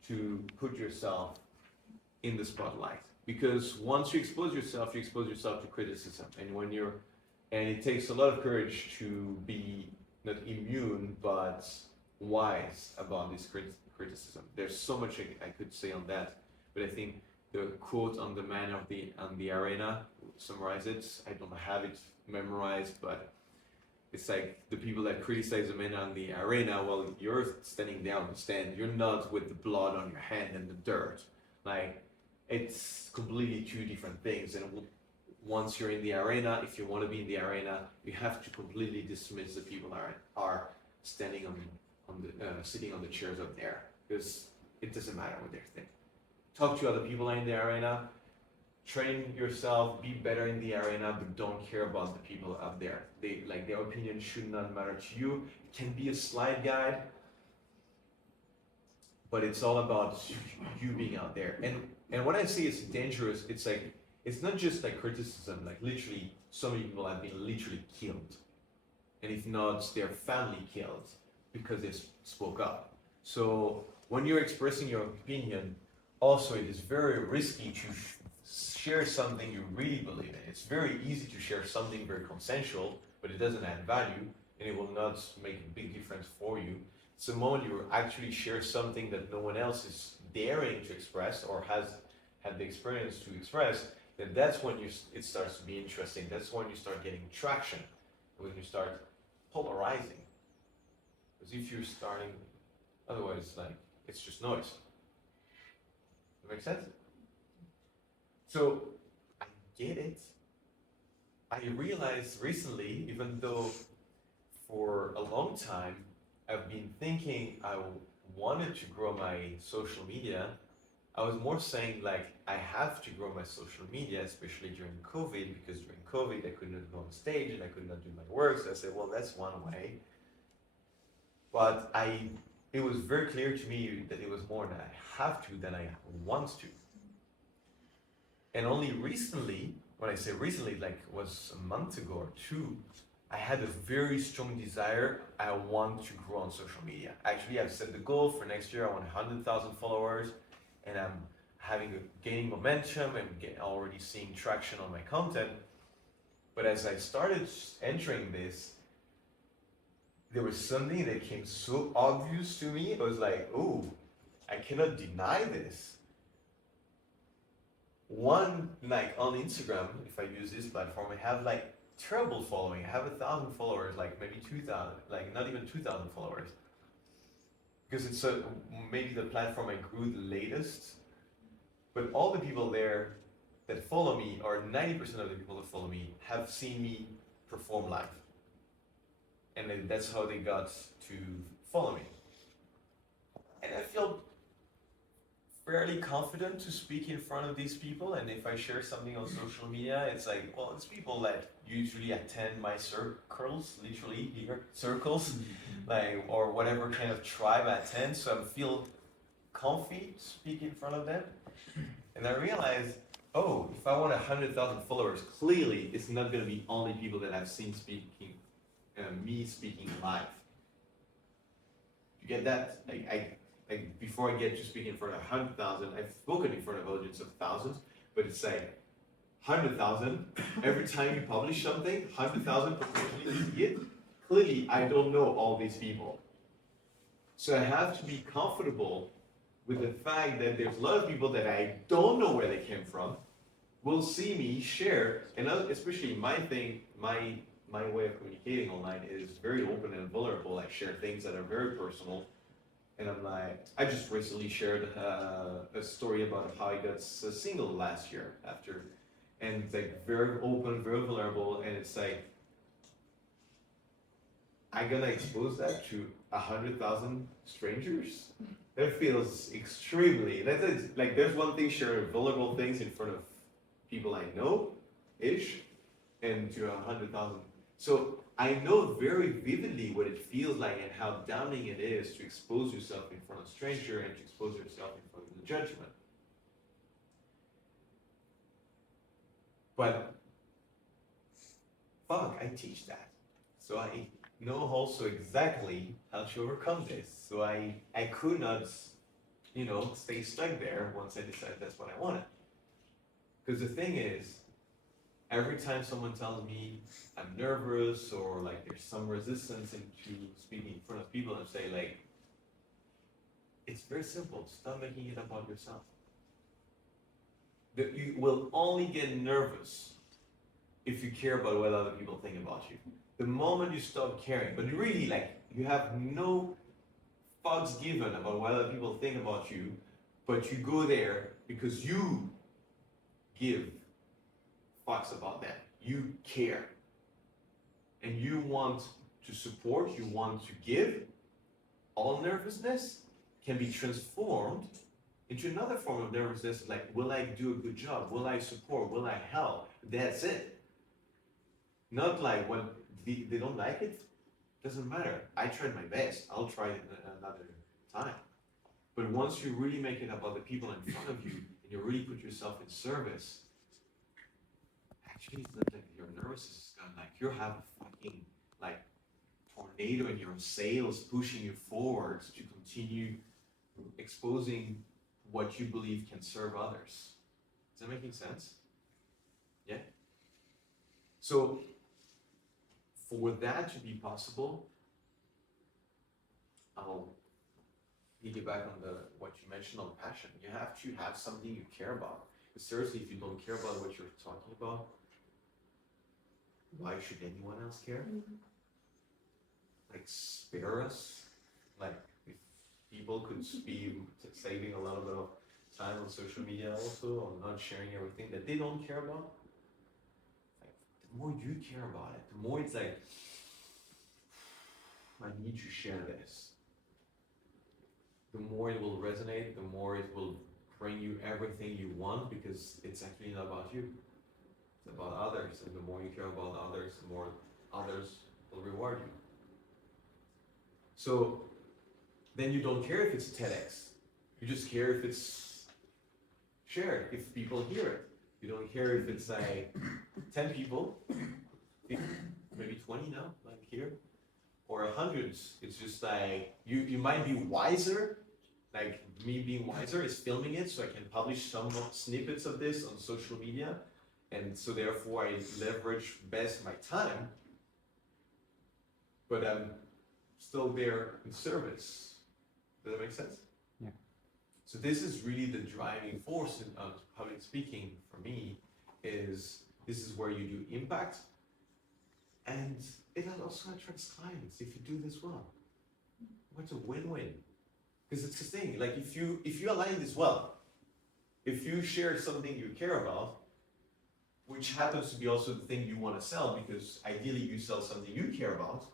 to put yourself in the spotlight, because once you expose yourself to criticism, and it takes a lot of courage to be not immune but wise about this criticism. There's so much I could say on that, but I think the quote on the man on the arena summarize it. I don't have it memorized, but it's like, the people that criticize the man on the arena, well, you're standing there on the stand. You're not with the blood on your hand and the dirt. Like, it's completely two different things. And once you're in the arena, if you want to be in the arena, you have to completely dismiss the people that are standing sitting on the chairs up there, because it doesn't matter what they're thinking. Talk to other people in the arena, train yourself, be better in the arena, but don't care about the people up there. Their opinion should not matter to you. It can be a slide guide, but it's all about you being out there. And when I say it's dangerous, it's like, it's not just like criticism, like literally so many people have been literally killed. And if not, their family killed because they spoke up. So when you're expressing your opinion, also it is very risky to share something you really believe in. It's very easy to share something very consensual, but it doesn't add value, and it will not make a big difference for you. It's the moment you actually share something that no one else is daring to express or has had the experience to express, then that's when it starts to be interesting. That's when you start getting traction, when you start polarizing. Because if you're starting, otherwise, like, it's just noise. Does that make sense? So, I get it. I realized recently, even though for a long time I've been thinking I wanted to grow my social media, I was more saying like I have to grow my social media, especially during COVID, because during COVID I could not go on stage and I could not do my work. So I said, well, that's one way. But it was very clear to me that it was more that I have to than I want to. And only recently, when I say recently, like was a month ago or two, I had a very strong desire. I want to grow on social media. Actually, I've set the goal for next year. I want 100,000 followers, and I'm gaining momentum and already seeing traction on my content. But as I started entering this, there was something that came so obvious to me. It was like, oh, I cannot deny this. One, like on Instagram, if I use this platform, I have like terrible following. I have 1,000 followers, like maybe 2,000, like not even 2,000 followers. Because it's maybe the platform I grew the latest. But all the people there that follow me, or 90% of the people that follow me, have seen me perform live. And that's how they got to follow me. And I feel fairly confident to speak in front of these people, and if I share something on social media, it's like, well, it's people that usually attend my circles, literally here, circles, like, or whatever kind of tribe I attend, so I feel comfy to speak in front of them. And I realized, oh, if I want 100,000 followers, clearly it's not going to be only people that I've seen speaking, me speaking live. You get that? Like before I get to speak in front of 100,000, I've spoken in front of audience of thousands, but it's like 100,000. Every time you publish something, 100,000 potentially see it. Clearly, I don't know all these people. So I have to be comfortable with the fact that there's a lot of people that I don't know where they came from, will see me share, and especially my way of communicating online is very open and vulnerable. I share things that are very personal. And I'm like, I just recently shared a story about how I got single last year and it's like very open, very vulnerable, and it's like, I'm gonna expose that to 100,000 strangers? That feels extremely, like there's one thing sharing vulnerable things in front of people I know-ish, and to 100,000. So I know very vividly what it feels like and how damning it is to expose yourself in front of a stranger and to expose yourself in front of the judgment. But fuck, I teach that. So I know also exactly how to overcome this. So I could not, stay stuck there once I decided that's what I wanted. Because the thing is, every time someone tells me I'm nervous or like there's some resistance into speaking in front of people, I'm saying like, it's very simple. Stop making it about yourself. You will only get nervous if you care about what other people think about you. The moment you stop caring, but really like you have no fucks given about what other people think about you, but you go there because you give fucks about that. You care. And you want to support, you want to give. All nervousness can be transformed into another form of nervousness, like, will I do a good job? Will I support? Will I help? That's it. Not like when they don't like it, doesn't matter. I tried my best. I'll try it another time. But once you really make it about the people in front of you, and you really put yourself in service, actually it's not like your nervous system, like you have a fucking like tornado in your sails pushing you forwards to continue exposing what you believe can serve others. Is that making sense? Yeah? So for that to be possible, I'll piggyback on what you mentioned on passion. You have to have something you care about. But seriously, if you don't care about what you're talking about, why should anyone else care? Like, spare us. Like, if people could be saving a little bit of time on social media also, on not sharing everything that they don't care about, like, the more you care about it, the more it's like, I need to share this. The more it will resonate, the more it will bring you everything you want, because it's actually not about you. It's about others, and the more you care about others, the more others will reward you. So then you don't care if it's TEDx. You just care if it's shared, if people hear it. You don't care if it's like 10 people, 50, maybe 20 now, like here, or 100. It's just like, you might be wiser. Like, me being wiser is filming it so I can publish some snippets of this on social media. And so therefore I leverage best my time, but I'm still there in service. Does that make sense? Yeah. So this is really the driving force in public speaking for me, is this is where you do impact, and it also attracts clients if you do this well. What's a win-win? Because it's the thing, like if you align this well, if you share something you care about, which happens to be also the thing you want to sell, because ideally you sell something you care about.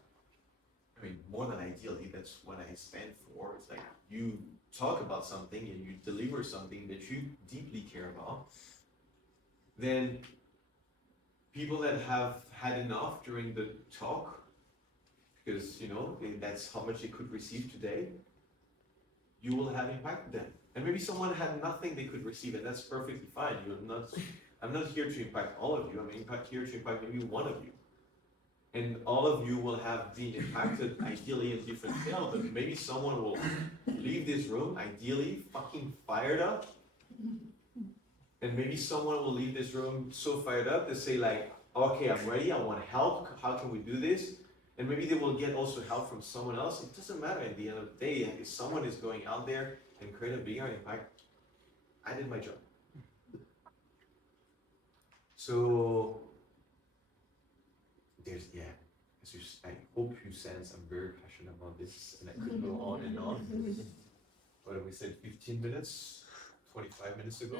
I mean, more than ideally, that's what I stand for. It's like you talk about something and you deliver something that you deeply care about. Then people that have had enough during the talk, because that's how much they could receive today, you will have impacted them. And maybe someone had nothing they could receive, and that's perfectly fine. I'm not here to impact all of you. I'm here to impact maybe one of you. And all of you will have been impacted ideally in different scale, but maybe someone will leave this room ideally fucking fired up. And maybe someone will leave this room so fired up to say like, okay, I'm ready, I want help, how can we do this? And maybe they will get also help from someone else. It doesn't matter at the end of the day, if someone is going out there and create a bigger impact, I did my job. So there's, I hope you sense I'm very passionate about this, and I could go on and on. What have we said, 15 minutes, 25 minutes ago?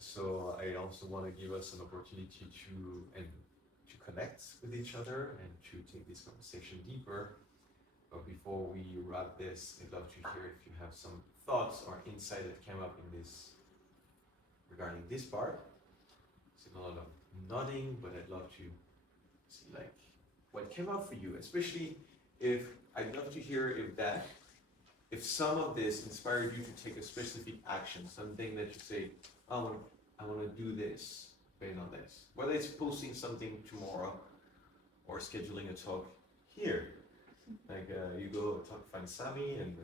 So I also want to give us an opportunity to connect with each other and to take this conversation deeper. But before we wrap this, I'd love to hear if you have some thoughts or insight that came up in this regarding this part. It's a lot of nodding, but I'd love to see like what came up for you, especially I'd love to hear if some of this inspired you to take a specific action, something that you say, oh, I want to do this based on this. Whether it's posting something tomorrow or scheduling a talk here. Like you go find Sami and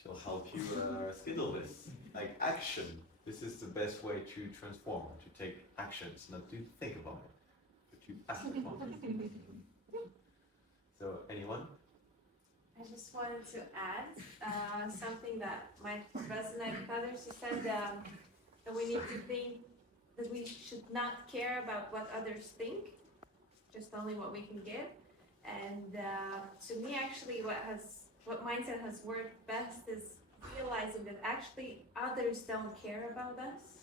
she'll help you schedule this. Like action. This is the best way to transform, to take actions, not to think about it, but to act upon it. So, anyone? I just wanted to add something that might resonate with others. You said that we need to think that we should not care about what others think, just only what we can give. And to me, actually, what mindset has worked best is realizing that actually others don't care about us.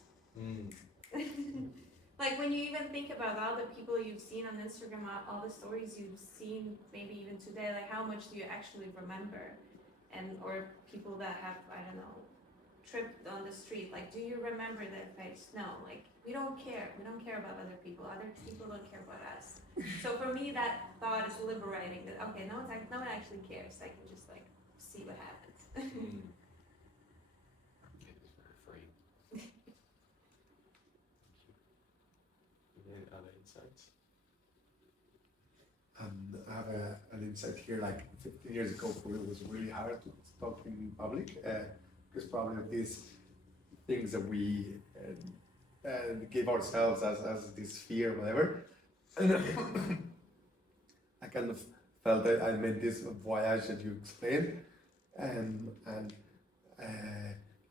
Like when you even think about all the people you've seen on Instagram, all the stories you've seen, maybe even today, like how much do you actually remember? Or people that have, I don't know, tripped on the street, like do you remember their face? No, like we don't care. We don't care about other people. Other people don't care about us. So for me, that thought is liberating. That okay, no one actually cares. I can just like see what happens. It is very freeing. Thank you. Any other insights? I have an insight here. Like 15 years ago, for me, it was really hard to talk in public because probably these things that we give ourselves as this fear, whatever. And I kind of felt that I made this voyage that you explained, and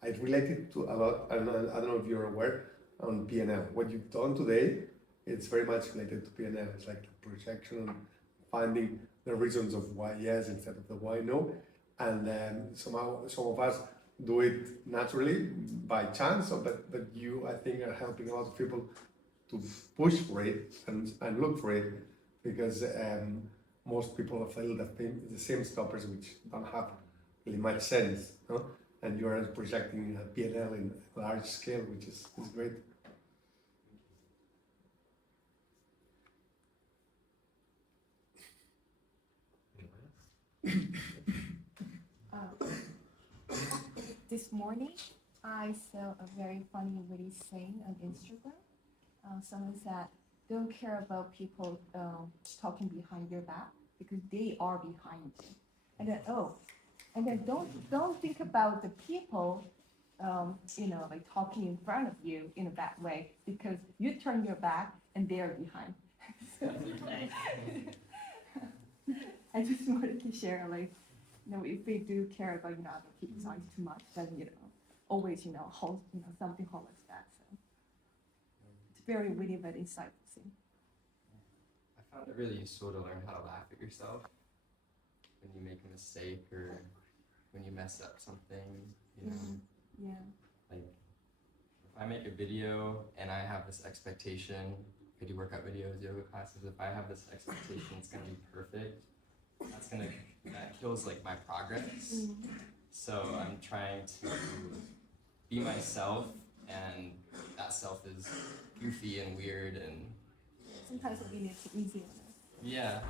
I I relate it to a lot, and I don't know if you're aware, on PNL. What you've done today, it's very much related to PNL. It's like the projection, finding the reasons of why yes instead of the why no. And somehow some of us do it naturally by chance, but you, I think, are helping a lot of people to push for it and look for it, because most people feel the same stoppers which don't have really much sense, no? And you are projecting a PNL in a large scale, which is great. This morning, I saw a very funny witty saying on Instagram. Someone said, "Don't care about people talking behind your back because they are behind you." And then don't think about the people, like talking in front of you in a bad way, because you turn your back and they are behind. So, I just wanted to share, like, if we do care about, other people's eyes too much, then, always, hold, something hold us back. So it's very witty but insightful thing. I found it really useful to learn how to laugh at yourself when you make a mistake or when you mess up something, Yeah. Like, if I make a video and I have this expectation, I do workout videos, yoga classes, if I have this expectation it's gonna be perfect, that kills like my progress. So I'm trying to be myself, and that self is goofy and weird, and Sometimes we need to easy on us. yeah.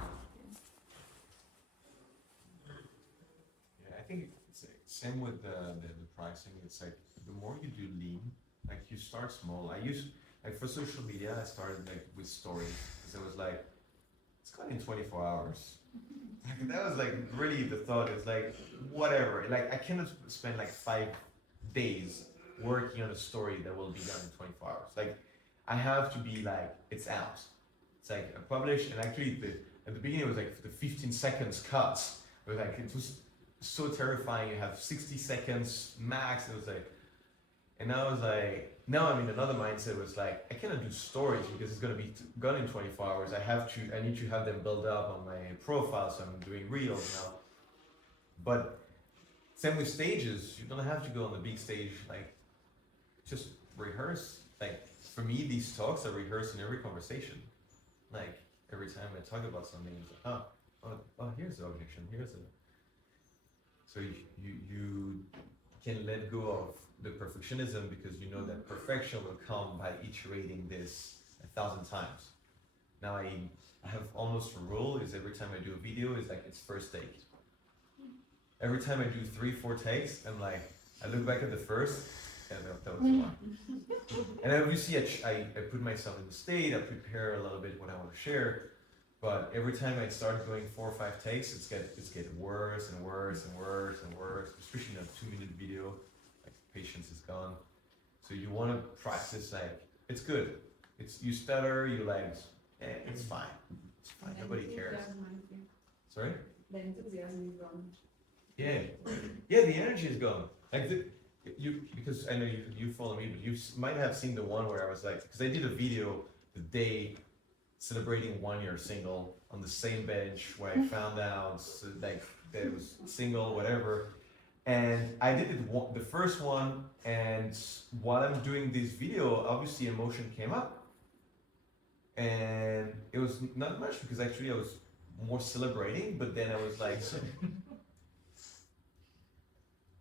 Yeah, I think it's same with the pricing. It's like the more you do lean, like you start small. Like for social media, I started like with stories, because it was like, it's gone in 24 hours. Like, that was like really the thought. It's like, whatever. Like, I cannot spend like 5 days working on a story that will be done in 24 hours. Like, I have to be like, it's out. It's like I published, and actually at the beginning it was like the 15 seconds cuts. It was so terrifying. You have 60 seconds max. It was like, and now I was like, now I'm in another mindset. Was like, I cannot do stories because it's gonna be gone in 24 hours. I need to have them build up on my profile, so I'm doing reels now. But same with stages. You don't have to go on the big stage. Like, just rehearse. Like, for me, these talks are rehearsed in every conversation. Like, every time I talk about something, it's like, oh, here's the objection. Here's the. So you can let go of the perfectionism, because you know that perfection will come by iterating this 1,000 times. Now I have almost a rule, is every time I do a video, is like, it's first take. Every time I do 3-4 takes, I'm like, I look back at the first, and that was the one. And obviously I put myself in the state, I prepare a little bit what I want to share, but every time I start doing 4 or 5 takes, it's getting worse and worse and worse and worse, especially in a 2-minute video. Patience is gone. So you want to practice, like, it's good. You stutter, you like, it's fine. It's fine, nobody cares. Sorry? The enthusiasm is gone. Yeah, the energy is gone. Like because I know you follow me, but you might have seen the one where I was like, because I did a video the day celebrating 1 year single on the same bench where I found out like that it was single, whatever. And I did it the first one, and while I'm doing this video, obviously emotion came up. And it was not much, because actually I was more celebrating, but then I was like,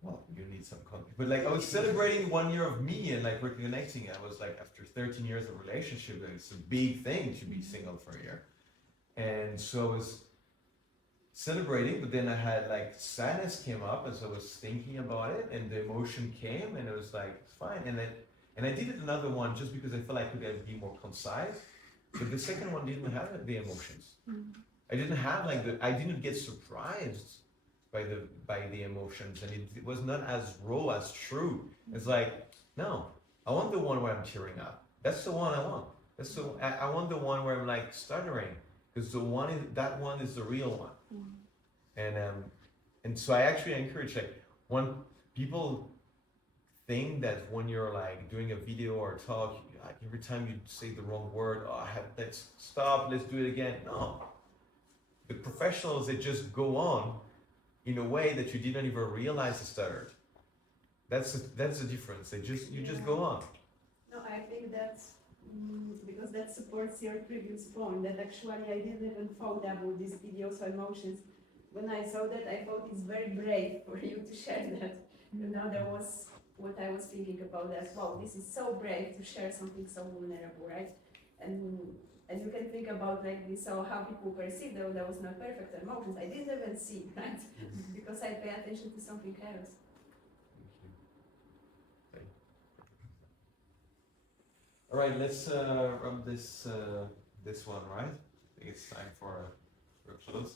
well, you need some context. But like, I was celebrating 1 year of me and like reconnecting. I was like, after 13 years of relationship, like, it's a big thing to be single for a year. And so I was celebrating, but then I had like sadness came up as I was thinking about it, and the emotion came, and it was like, it's fine. And I did it another one just because I felt like I could be more concise. But the second one didn't have the emotions. I didn't have like I didn't get surprised by the emotions, and it was not as raw, as true. It's like, no, I want the one where I'm tearing up. That's the one I want. I want the one where I'm like stuttering, because that one is the real one. And so I actually encourage, like, when people think that when you're like doing a video or a talk, like every time you say the wrong word, oh, let's stop, let's do it again. No. The professionals, they just go on in a way that you didn't even realize it stuttered. That's the difference. You just go on. No, I think that's because that supports your previous point, that actually I didn't even thought about these videos or emotions. When I saw that, I thought it's very brave for you to share that. You know, there was what I was thinking about that. Wow, this is so brave to share something so vulnerable, right? And you can think about like this, so how people perceive that was not perfect emotions. I didn't even see, right? Because I pay attention to something else. All right, let's run this one, right? I think it's time for a close.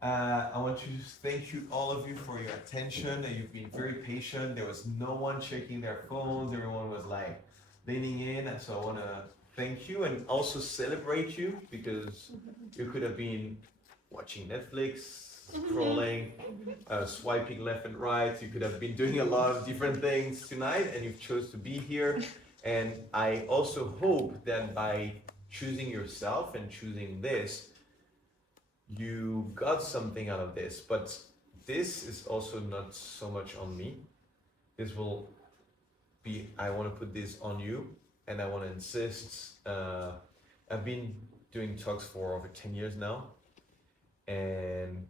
I want to thank you, all of you, for your attention. You've been very patient. There was no one checking their phones. Everyone was like leaning in. So I want to thank you and also celebrate you, because you could have been watching Netflix, scrolling, swiping left and right. You could have been doing a lot of different things tonight, and you've chose to be here. And I also hope that by choosing yourself and choosing this, you got something out of this. But this is also not so much on me. This will be, I want to put this on you, and I want to insist. I've been doing talks for over 10 years now, and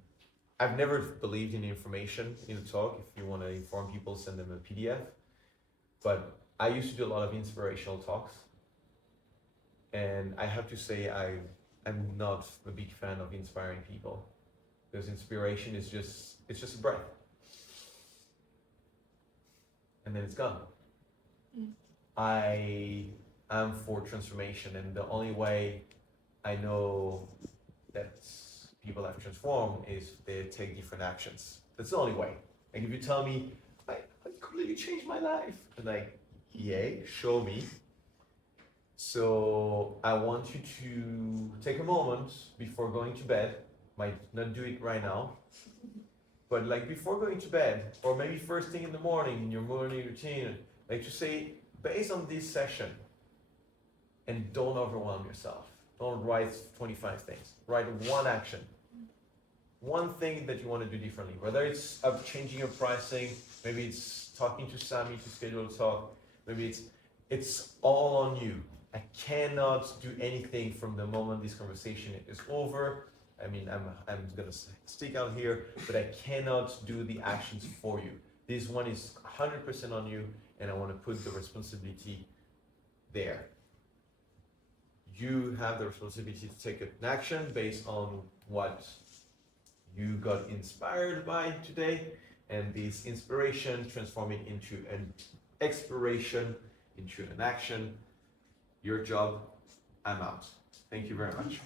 I've never believed in information in a talk. If you want to inform people, send them a PDF. But I used to do a lot of inspirational talks, and I have to say I'm not a big fan of inspiring people, because inspiration is it's just a breath, and then it's gone. I am for transformation, and the only way I know that people have transformed is they take different actions. That's the only way. Like if you tell me, I completely changed my life, and like, yay, show me. So I want you to take a moment before going to bed. Might not do it right now, but like before going to bed, or maybe first thing in the morning in your morning routine, like to say, based on this session, and don't overwhelm yourself. Don't write 25 things. Write one action. One thing that you want to do differently, whether it's changing your pricing, maybe it's talking to Sami to schedule a talk, maybe it's all on you. I cannot do anything from the moment this conversation is over. I mean, I'm gonna stick out here, but I cannot do the actions for you. This one is 100% on you, and I want to put the responsibility there. You have the responsibility to take an action based on what you got inspired by today, and this inspiration transform it into an expiration, into an action. Your job, I'm out. Thank you very much.